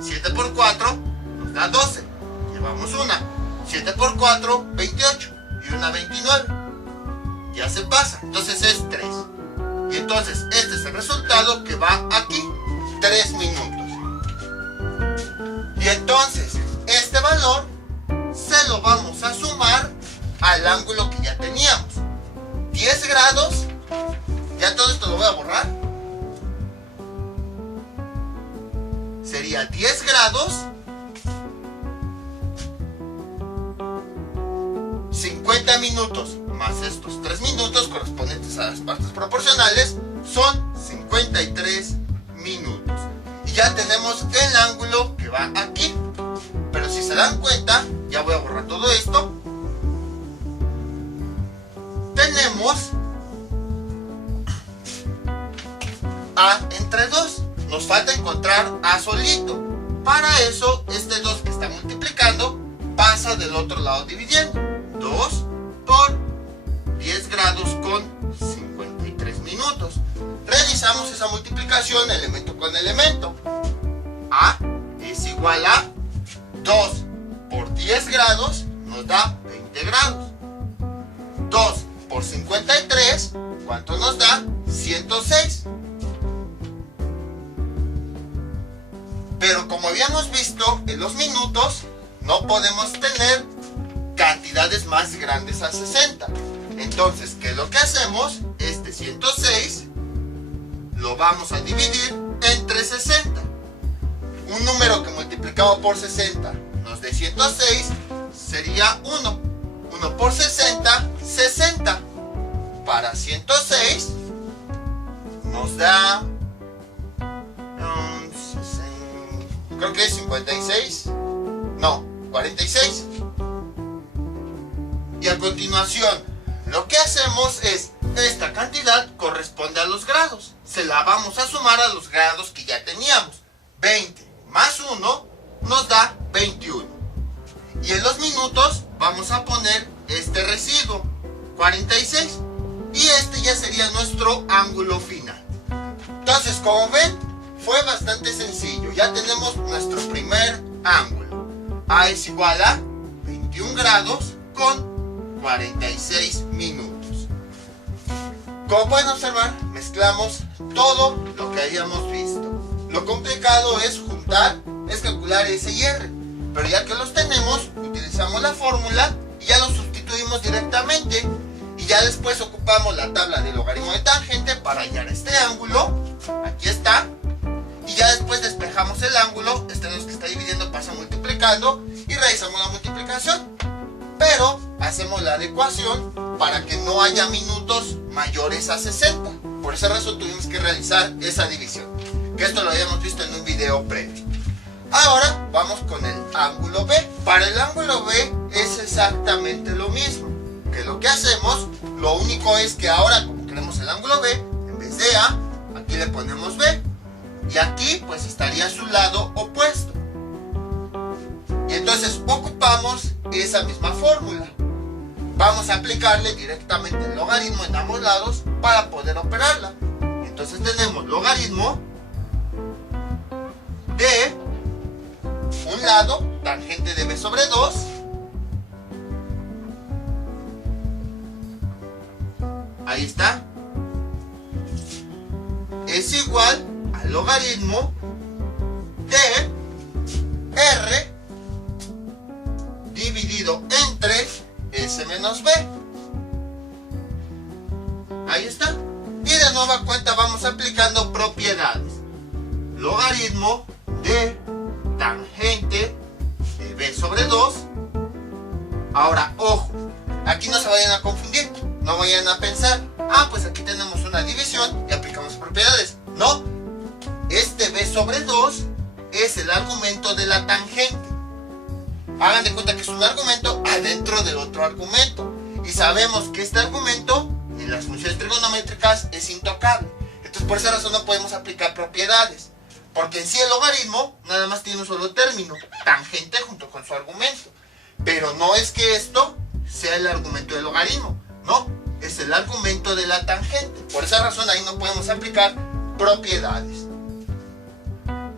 7 por 4 nos da 12. Llevamos una. 7 por 4, 28. Y una 29. Ya se pasa. Entonces es 3. Y entonces este es el resultado que va aquí. 3 minutos. Y entonces este valor se lo vamos a sumar al ángulo que ya teníamos. 10 grados. Ya todo esto lo voy a borrar. Sería 10 grados 50 minutos más estos 3 minutos correspondientes a las partes proporcionales son 53 minutos. Y ya tenemos el ángulo que va aquí. Pero si se dan cuenta, ya voy a borrar todo esto. Tenemos A entre 2. Nos falta encontrar A solito. Para eso, este 2 que está multiplicando pasa del otro lado dividiendo. 2 por 10 grados con 53 minutos. Realizamos esa multiplicación elemento con elemento. A es igual a 2 por 10 grados nos da 20 grados. 2 por 53, ¿cuánto nos da? 106. Pero como habíamos visto en los minutos, no podemos tener a 60. Entonces, ¿qué es lo que hacemos? Este 106 lo vamos a dividir entre 60. Un número que multiplicado por 60 nos dé 106 sería 1. 1 por 60, 60. Para 106 nos da... creo que es 56. No, 46. Y a continuación, lo que hacemos es, esta cantidad corresponde a los grados. Se la vamos a sumar a los grados que ya teníamos. 20 más 1 nos da 21. Y en los minutos vamos a poner este residuo, 46. Y este ya sería nuestro ángulo final. Entonces, como ven, fue bastante sencillo. Ya tenemos nuestro primer ángulo. A es igual a 21 grados con 46 minutos. Como pueden observar, mezclamos todo lo que habíamos visto. Lo complicado es juntar, es calcular S y R. Pero ya que los tenemos, utilizamos la fórmula y ya los sustituimos directamente. Y ya después ocupamos la tabla de logaritmo de tangente para hallar este ángulo. Aquí está. Y ya después despejamos el ángulo. Este de los que está dividiendo pasa multiplicando. Y realizamos la multiplicación. Pero hacemos la adecuación para que no haya minutos mayores a 60. Por esa razón tuvimos que realizar esa división. Que esto lo habíamos visto en un video previo. Ahora vamos con el ángulo B. Para el ángulo B es exactamente lo mismo. Que lo que hacemos, lo único es que ahora, como queremos el ángulo B, en vez de A, aquí le ponemos B. Y aquí pues estaría su lado opuesto. Y entonces ocupamos esa misma fórmula. Vamos a aplicarle directamente el logaritmo en ambos lados para poder operarla. Entonces tenemos logaritmo de un lado, tangente de B sobre 2, ahí está, es igual al logaritmo de R dividido entre S menos B. Ahí está. Y de nueva cuenta vamos aplicando propiedades. Logaritmo de tangente de B sobre 2. Ahora, ojo, aquí no se vayan a confundir. No vayan a pensar, pues aquí tenemos una división y aplicamos propiedades. No, este B sobre 2 es el argumento de la tangente. Hagan de cuenta que es un argumento adentro del otro argumento. Y sabemos que este argumento en las funciones trigonométricas es intocable. Entonces por esa razón no podemos aplicar propiedades. Porque en sí el logaritmo nada más tiene un solo término, tangente junto con su argumento. Pero no es que esto sea el argumento del logaritmo. No, es el argumento de la tangente. Por esa razón ahí no podemos aplicar propiedades.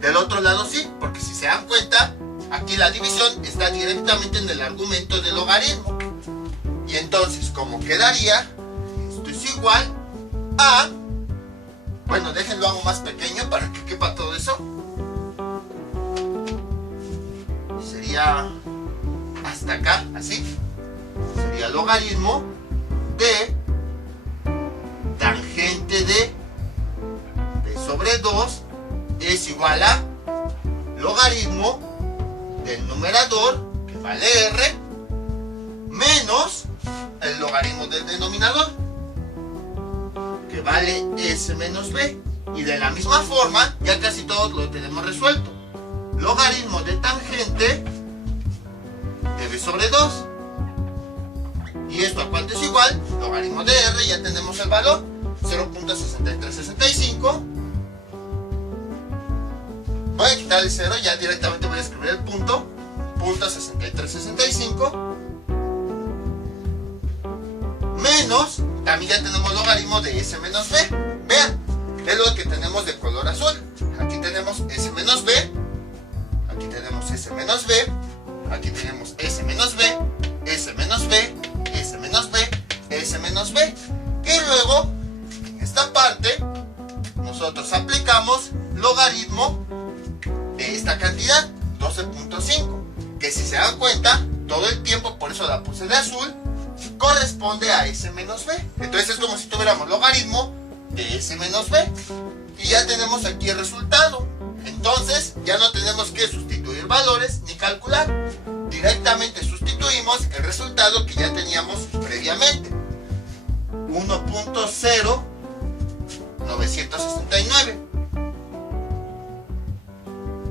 Del otro lado sí, porque si se dan cuenta, aquí la división está directamente en el argumento del logaritmo. Y entonces, ¿cómo quedaría? Esto es igual a... Bueno, déjenlo hago más pequeño para que quepa todo eso. Sería hasta acá, así. Sería logaritmo de tangente de B sobre 2 es igual a logaritmo del numerador, que vale R, menos el logaritmo del denominador, que vale S menos B. Y de la misma forma, ya casi todos lo tenemos resuelto. Logaritmo de tangente de B sobre 2. ¿Y esto a cuánto es igual? Logaritmo de R, ya tenemos el valor, 0.6365. Voy a quitar el 0, ya directamente voy a escribir el punto, .6365. Menos, también ya tenemos logaritmo de S menos B. Vean, es lo que tenemos de color azul. Aquí tenemos S menos B, aquí tenemos S menos B, aquí tenemos S menos B, S menos B, S menos B, S menos B. Y luego, en esta parte, nosotros aplicamos logaritmo de esta cantidad, 12.5, que si se dan cuenta, todo el tiempo, por eso la puse de azul, corresponde corresponde a S menos B. Entonces es como si tuviéramos logaritmo de S menos B. Y ya tenemos aquí el resultado. Entonces ya no tenemos que sustituir valores ni calcular. Directamente sustituimos el resultado que ya teníamos previamente. 1.0969.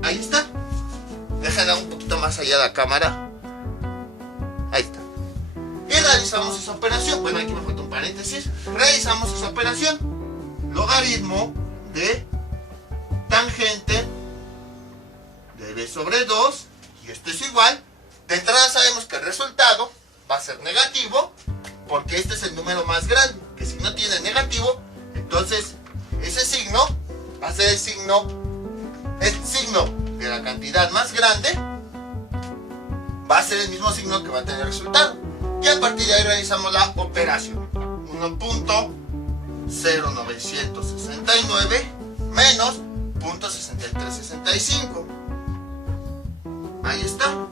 Ahí está. Déjala un poquito más allá de la cámara. Ahí está. Y realizamos esa operación. Bueno, aquí me falta un paréntesis. Realizamos esa operación. Logaritmo de tangente de b sobre 2. Y esto es igual. De entrada sabemos que el resultado va a ser negativo, porque este es el número más grande. Que si no tiene negativo, entonces ese signo va a ser el signo de la cantidad más grande. Va a ser el mismo signo que va a tener el resultado. Y a partir de ahí realizamos la operación. 1.0969 menos 0.6365. Ahí está.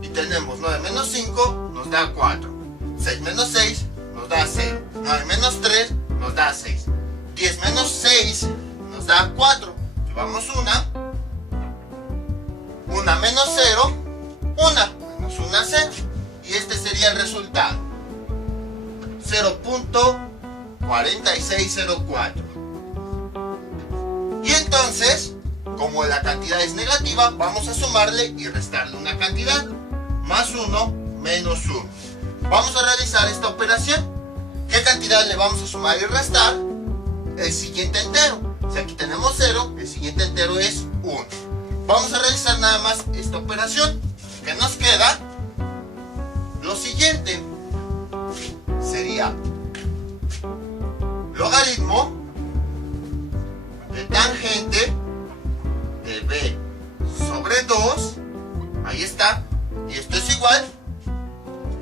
Y tenemos 9 menos 5 nos da 4. 6 menos 6 nos da 0. 9 menos 3 nos da 6. 10 menos 6 nos da 4. Llevamos una menos 0, una menos una 0. Y este sería el resultado. 0.4604. Y entonces, como la cantidad es negativa, vamos a sumarle y restarle una cantidad. Más 1 menos 1. Vamos a realizar esta operación. ¿Qué cantidad le vamos a sumar y restar? El siguiente entero. Si aquí tenemos 0, el siguiente entero es 1. Vamos a realizar nada más esta operación. ¿Qué nos queda? Lo siguiente sería logaritmo de tangente de b sobre 2. Ahí está. Y esto es igual.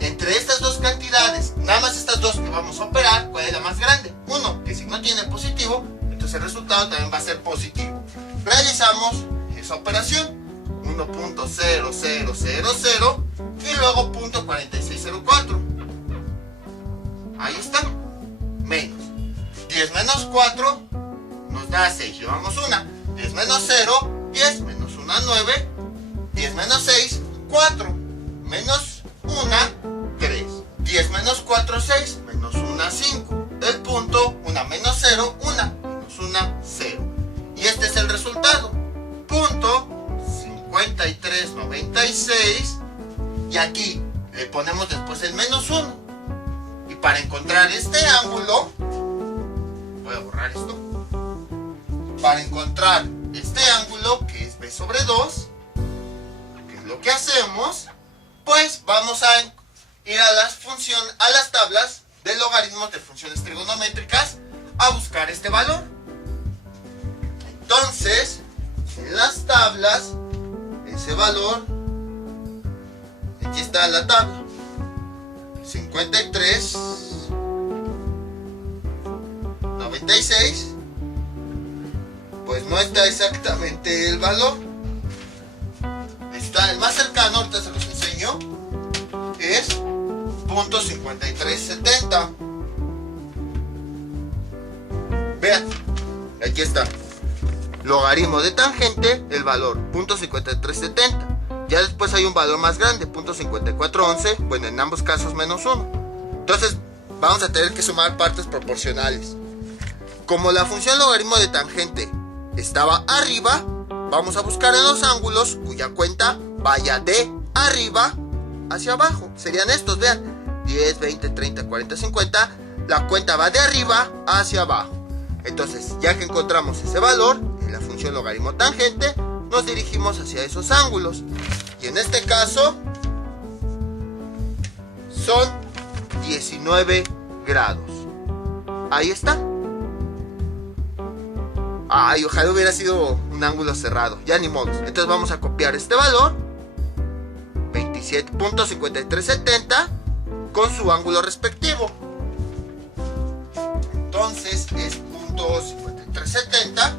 Entre estas dos cantidades, nada más estas dos que vamos a operar, ¿cuál es la más grande? 1, que si no tiene positivo, entonces el resultado también va a ser positivo. Realizamos esa operación. 1.0000 y luego 0.4604. Ahí está. Menos 10 menos 4 nos da 6. Llevamos una. 10 menos 0, 10 menos 1, 9. 10 menos 6, 4. Menos 1, 3. 10 menos 4, 6. Menos 1, 5. El punto, 1 menos 0, 1. Menos 1, 0. Y este es el resultado. Punto 5396. Y aquí le ponemos después el menos 1. Y para encontrar este ángulo, voy a borrar esto. Para encontrar este ángulo, que es b sobre 2, que es lo que hacemos, pues vamos a ir a las tablas de logaritmos de funciones trigonométricas a buscar este valor. Entonces, en las tablas, ese valor, aquí está la tabla, 53, 96, pues no está exactamente el valor. Está el más cercano, ahorita se los enseño, es .5370. Vean, aquí está. Logaritmo de tangente, el valor .5370. Ya después hay un valor más grande, .5411. Bueno, en ambos casos menos 1. Entonces vamos a tener que sumar partes proporcionales. Como la función logaritmo de tangente estaba arriba, vamos a buscar en los ángulos cuya cuenta vaya de arriba hacia abajo. Serían estos, vean, 10, 20, 30, 40, 50. La cuenta va de arriba hacia abajo. Entonces, ya que encontramos ese valor en la función logaritmo tangente, nos dirigimos hacia esos ángulos. Y en este caso son 19 grados. Ahí está. Ay, ojalá hubiera sido un ángulo cerrado. Ya ni modo. Entonces vamos a copiar este valor, 27.5370, con su ángulo respectivo. Entonces es .5370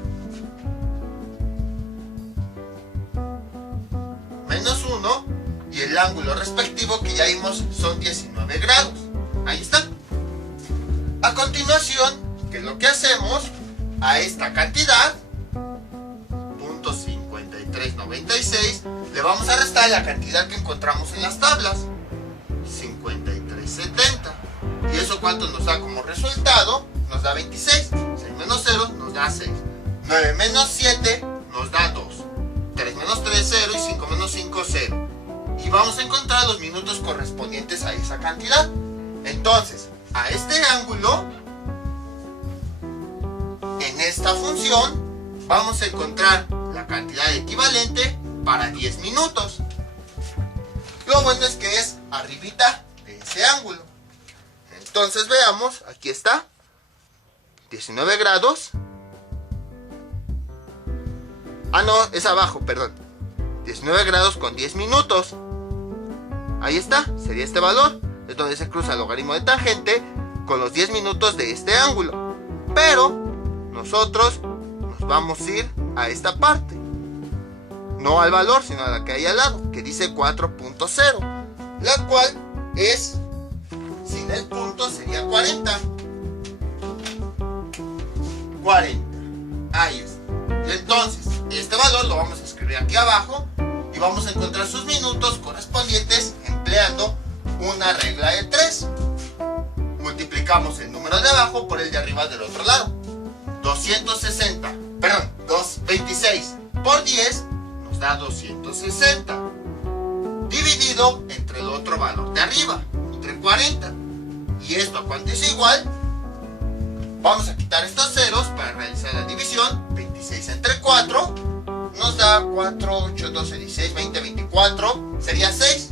menos 1, y el ángulo respectivo que ya vimos son 19 grados. continuación, ¿qué es lo que hacemos? A esta cantidad, .5396, le vamos a restar la cantidad que encontramos en las tablas, 5370. ¿Y eso cuánto nos da como resultado? Nos da 26. 6 menos 0 nos da 6. 9 menos 7 nos da 2. 3 menos 3, 0. Y 5 menos 5, 0. Y vamos a encontrar los minutos correspondientes a esa cantidad. Entonces, a este ángulo, en esta función, vamos a encontrar la cantidad equivalente para 10 minutos. Lo bueno es que es arribita de ese ángulo. Entonces veamos, aquí está, 19 grados. Ah, no, es abajo, perdón. 19 grados con 10 minutos. Ahí está, sería este valor. Es donde se cruza el logaritmo de tangente con los 10 minutos de este ángulo. Pero nosotros nos vamos a ir a esta parte. No al valor, sino a la que hay al lado, que dice 4.0. La cual es, sin el punto, sería 40. 40. Ahí está. Y entonces, este valor lo vamos a escribir aquí abajo y vamos a encontrar sus minutos correspondientes empleando una regla de 3. Multiplicamos el número de abajo por el de arriba del otro lado. 26 por 10 nos da 260. Dividido entre el otro valor de arriba, entre 40. ¿Y esto a cuánto es igual? Vamos a quitar estos ceros para realizar la división. 26 entre 4 nos da 4, 8, 12, 16, 20, 24. Sería 6.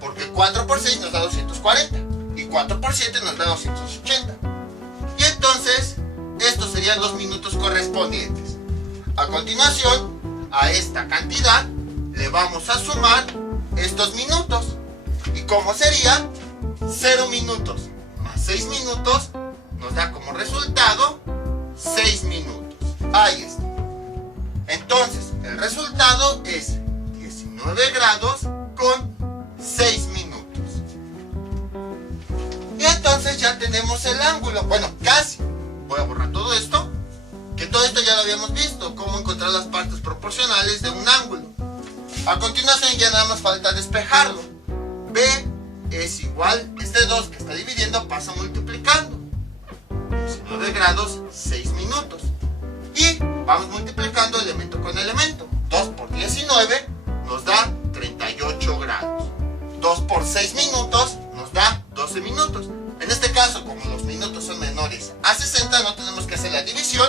Porque 4 por 6 nos da 240. Y 4 por 7 nos da 280. Y entonces, estos serían los minutos correspondientes. A continuación, a esta cantidad le vamos a sumar estos minutos. ¿Y cómo sería? 0 minutos más 6 minutos nos da como resultado 6 minutos. Ahí está. Entonces, el resultado es 19 grados con 6 minutos. Y entonces ya tenemos el ángulo. Bueno, casi. Voy a borrar todo esto. Que todo esto ya lo habíamos visto. Cómo encontrar las partes proporcionales de un ángulo. A continuación ya nada más falta despejarlo. B es igual, este 2 que está dividiendo pasa multiplicando. 19 grados, 6 minutos. Y vamos multiplicando elemento con elemento. 2 por 19 nos da 38 grados. 2 por 6 minutos nos da 12 minutos. En este caso, como los minutos son menores a 60, no tenemos que hacer la división.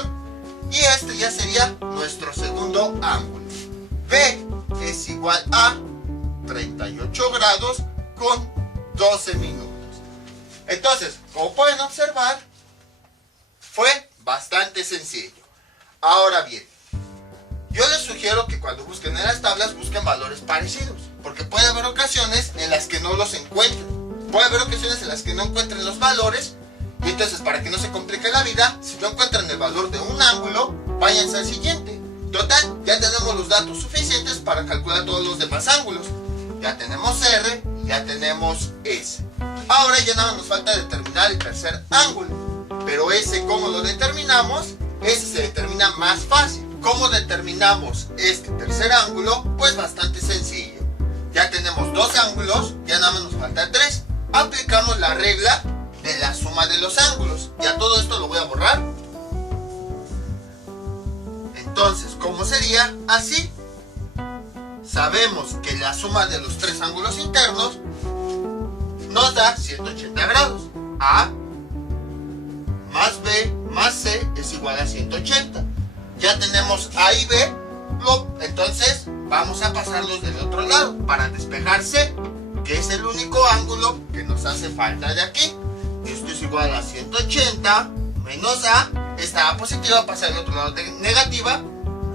Y este ya sería nuestro segundo ángulo. B es igual a 38 grados con 12 minutos. Entonces, como pueden observar, fue bastante sencillo. Ahora bien, yo les sugiero que cuando busquen en las tablas busquen valores parecidos, porque puede haber ocasiones en las que no los encuentren. Puede haber ocasiones en las que no encuentren los valores, y entonces para que no se complique la vida, si no encuentran el valor de un ángulo, váyanse al siguiente. Total, ya tenemos los datos suficientes para calcular todos los demás ángulos. Ya tenemos R y ya tenemos S. Ahora ya nada nos falta determinar el tercer ángulo. Pero ese, ¿cómo lo determinamos? Ese se determina más fácil. ¿Cómo determinamos este tercer ángulo? Pues bastante sencillo. Ya tenemos dos ángulos, ya nada más nos falta 3. Aplicamos la regla de la suma de los ángulos. Ya todo esto lo voy a borrar. Entonces, ¿cómo sería? Así. Sabemos que la suma de los 3 ángulos internos nos da 180 grados. A más B más C es igual a 180. Ya tenemos A y B, entonces vamos a pasarlos del otro lado para despejar C, que es el único ángulo que nos hace falta de aquí. Esto es igual a 180 menos A. Esta A positiva pasa del otro lado de negativa,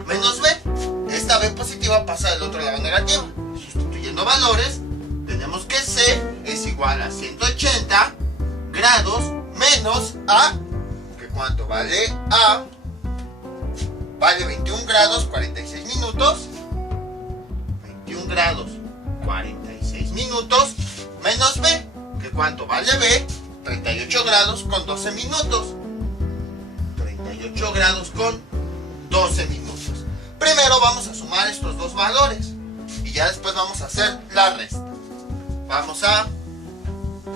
menos B. Esta B positiva pasa del otro lado negativa. Sustituyendo valores, tenemos que C es igual a 180 grados menos A, que ¿cuánto vale A? Vale 21 grados 46 minutos. 21 grados 46 minutos menos B, que ¿cuánto vale B? 38 grados con 12 minutos. 38 grados con 12 minutos. Primero vamos a sumar estos dos valores y ya después vamos a hacer la resta. Vamos a...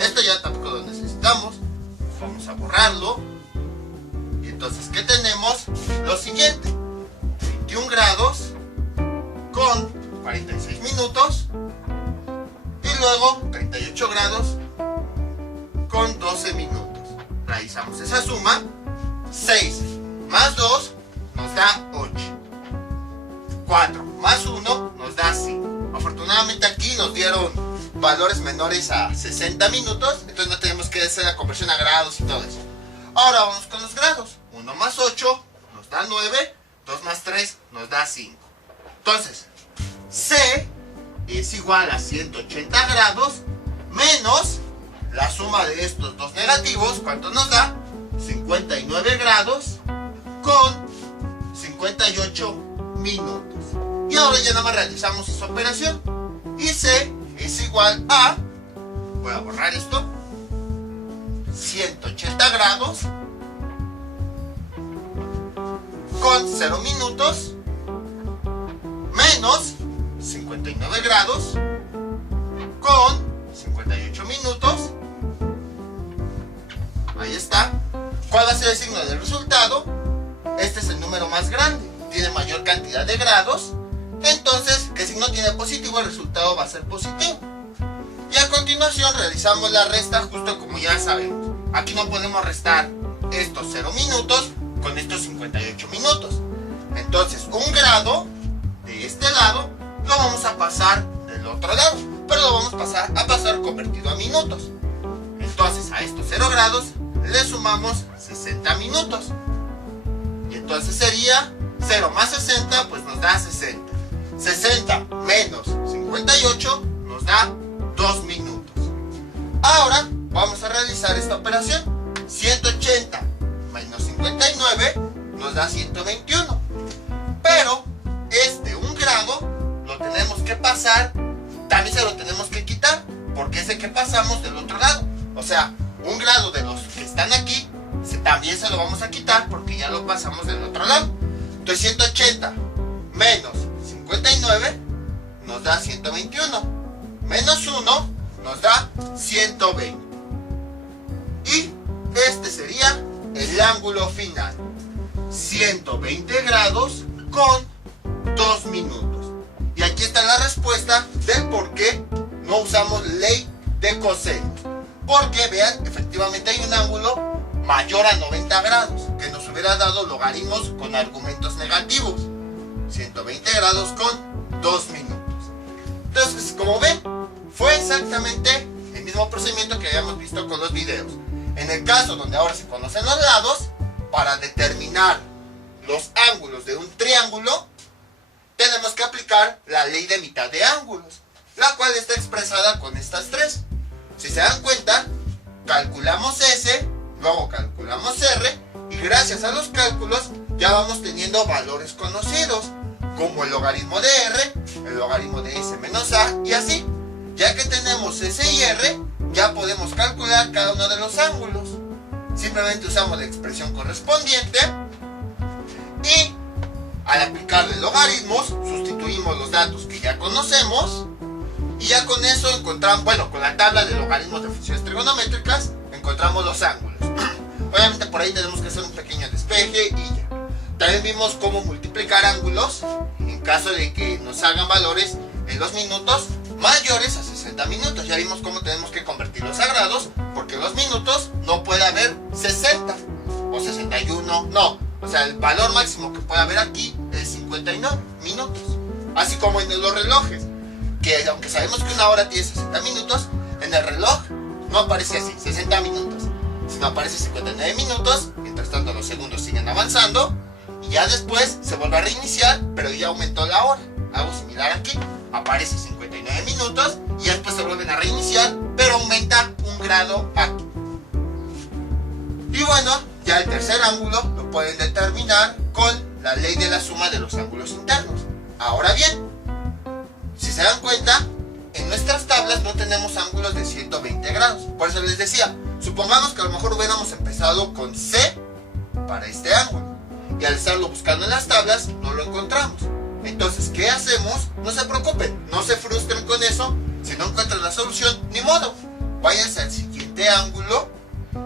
Esto ya tampoco lo necesitamos. Vamos a borrarlo. Y entonces, ¿qué tenemos? Lo siguiente. 21 grados con 46 minutos. Y luego 38 grados con 12 minutos. Realizamos esa suma. 6 más 2 nos da 8. 4 más 1 nos da 5. Afortunadamente aquí nos dieron valores menores a 60 minutos, entonces no tenemos que hacer la conversión a grados y todo eso. Ahora vamos con los grados. 1 más 8 nos da 9, 2 más 3 nos da 5. Entonces, C es igual a 180 grados menos la suma de estos dos negativos. ¿Cuánto nos da? 59 grados con 58 minutos. Y ahora ya nada más realizamos esa operación. Y C es igual a, voy a borrar esto, 180 grados con 0 minutos menos 59 grados con 58 minutos. Ahí está. ¿Cuál va a ser el signo del resultado? Este es el número más grande, tiene mayor cantidad de grados. Entonces, que si no tiene positivo, el resultado va a ser positivo. Y a continuación realizamos la resta justo como ya sabemos. Aquí no podemos restar estos 0 minutos con estos 58 minutos. Entonces, un grado de este lado lo vamos a pasar del otro lado, pero lo vamos a pasar convertido a minutos. Entonces, a estos 0 grados le sumamos 60 minutos. Y entonces sería 0 más 60, pues nos da 60. 60 menos 58 nos da 2 minutos. Ahora vamos a realizar esta operación. 180 menos 59 nos da 121. Pero este 1 grado lo tenemos que pasar, también se lo tenemos que quitar, porque es el que pasamos del otro lado. O sea, 1 grado de los que están aquí, también se lo vamos a quitar porque ya lo pasamos del otro lado. Entonces 180 menos 59 nos da 121. Menos 1 nos da 120. Y este sería el ángulo final. 120 grados con 2 minutos. Y aquí está la respuesta del por qué no usamos ley de coseno. Porque vean, efectivamente hay un ángulo mayor a 90 grados que nos hubiera dado logaritmos con argumentos negativos. 120 grados con 2 minutos. Entonces, como ven, fue exactamente el mismo procedimiento que habíamos visto con los videos. En el caso donde ahora se conocen los lados, para determinar los ángulos de un triángulo, tenemos que aplicar la ley de mitad de ángulos, la cual está expresada con estas tres. Si se dan cuenta, calculamos S, luego calculamos R, y gracias a los cálculos ya vamos teniendo valores conocidos, como el logaritmo de R, el logaritmo de S menos A, y así. Ya que tenemos S y R, ya podemos calcular cada uno de los ángulos. Simplemente usamos la expresión correspondiente y al aplicarle logaritmos, sustituimos los datos que ya conocemos y ya con eso encontramos, bueno, con la tabla de logaritmos de funciones trigonométricas, encontramos los ángulos. Obviamente por ahí tenemos que hacer un pequeño despeje y ya. También vimos cómo multiplicar ángulos en caso de que nos salgan valores en los minutos mayores a 60 minutos. Ya vimos cómo tenemos que convertirlos a grados, porque en los minutos no puede haber 60 o 61, no. O sea, el valor máximo que puede haber aquí es 59 minutos. Así como en los relojes, que aunque sabemos que una hora tiene 60 minutos, en el reloj no aparece así, 60 minutos, sino aparece 59 minutos. Mientras tanto los segundos siguen avanzando y ya después se vuelve a reiniciar, pero ya aumentó la hora. Algo similar aquí, aparece 59 minutos y después se vuelven a reiniciar, pero aumenta 1 grado aquí. Y bueno, ya el tercer ángulo lo pueden determinar con la ley de la suma de los ángulos internos. Ahora bien, si se dan cuenta, en nuestras tablas no tenemos ángulos de 120 grados. Por eso les decía, Supongamos que a lo mejor hubiéramos empezado con C para este ángulo y al estarlo buscando en las tablas no lo encontramos. Entonces, ¿qué hacemos? No se preocupen, no se frustren con eso. Si no encuentran la solución, ni modo, váyanse al siguiente ángulo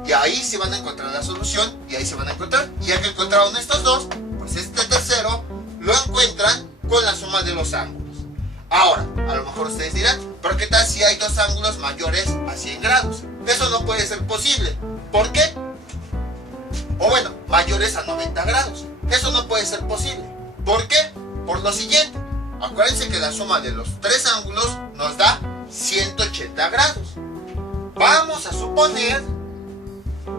y ahí sí van a encontrar la solución y ahí se van a encontrar. Y ya que encontraron estos dos, pues este tercero lo encuentran con la suma de los ángulos. Ahora, a lo mejor ustedes dirán, pero ¿qué tal si hay dos ángulos mayores a 100 grados? Eso no puede ser posible. ¿Por qué? O bueno, mayores a 90 grados. Eso no puede ser posible. ¿Por qué? Por lo siguiente. Acuérdense que la suma de los tres ángulos nos da 180 grados. Vamos a suponer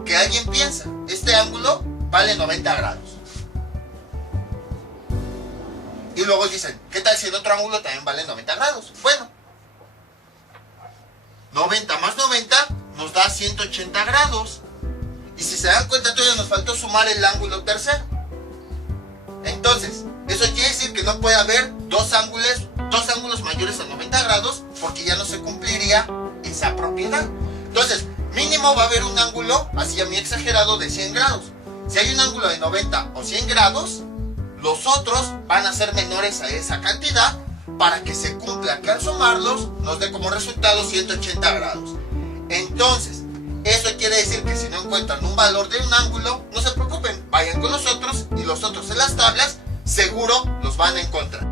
que alguien piensa, este ángulo vale 90 grados. Y luego dicen, ¿qué tal si el otro ángulo también vale 90 grados? Bueno, 90 más 90 nos da 180 grados. Y si se dan cuenta, todavía nos faltó sumar el ángulo tercero. Entonces, eso quiere decir que no puede haber dos ángulos mayores a 90 grados, porque ya no se cumpliría esa propiedad. Entonces, mínimo va a haber un ángulo, así ya muy exagerado, de 100 grados. Si hay un ángulo de 90 o 100 grados, los otros van a ser menores a esa cantidad para que se cumpla que al sumarlos nos dé como resultado 180 grados. Entonces, eso quiere decir que si no encuentran un valor de un ángulo, no se preocupen, vayan con los otros y los otros en las tablas seguro los van a encontrar.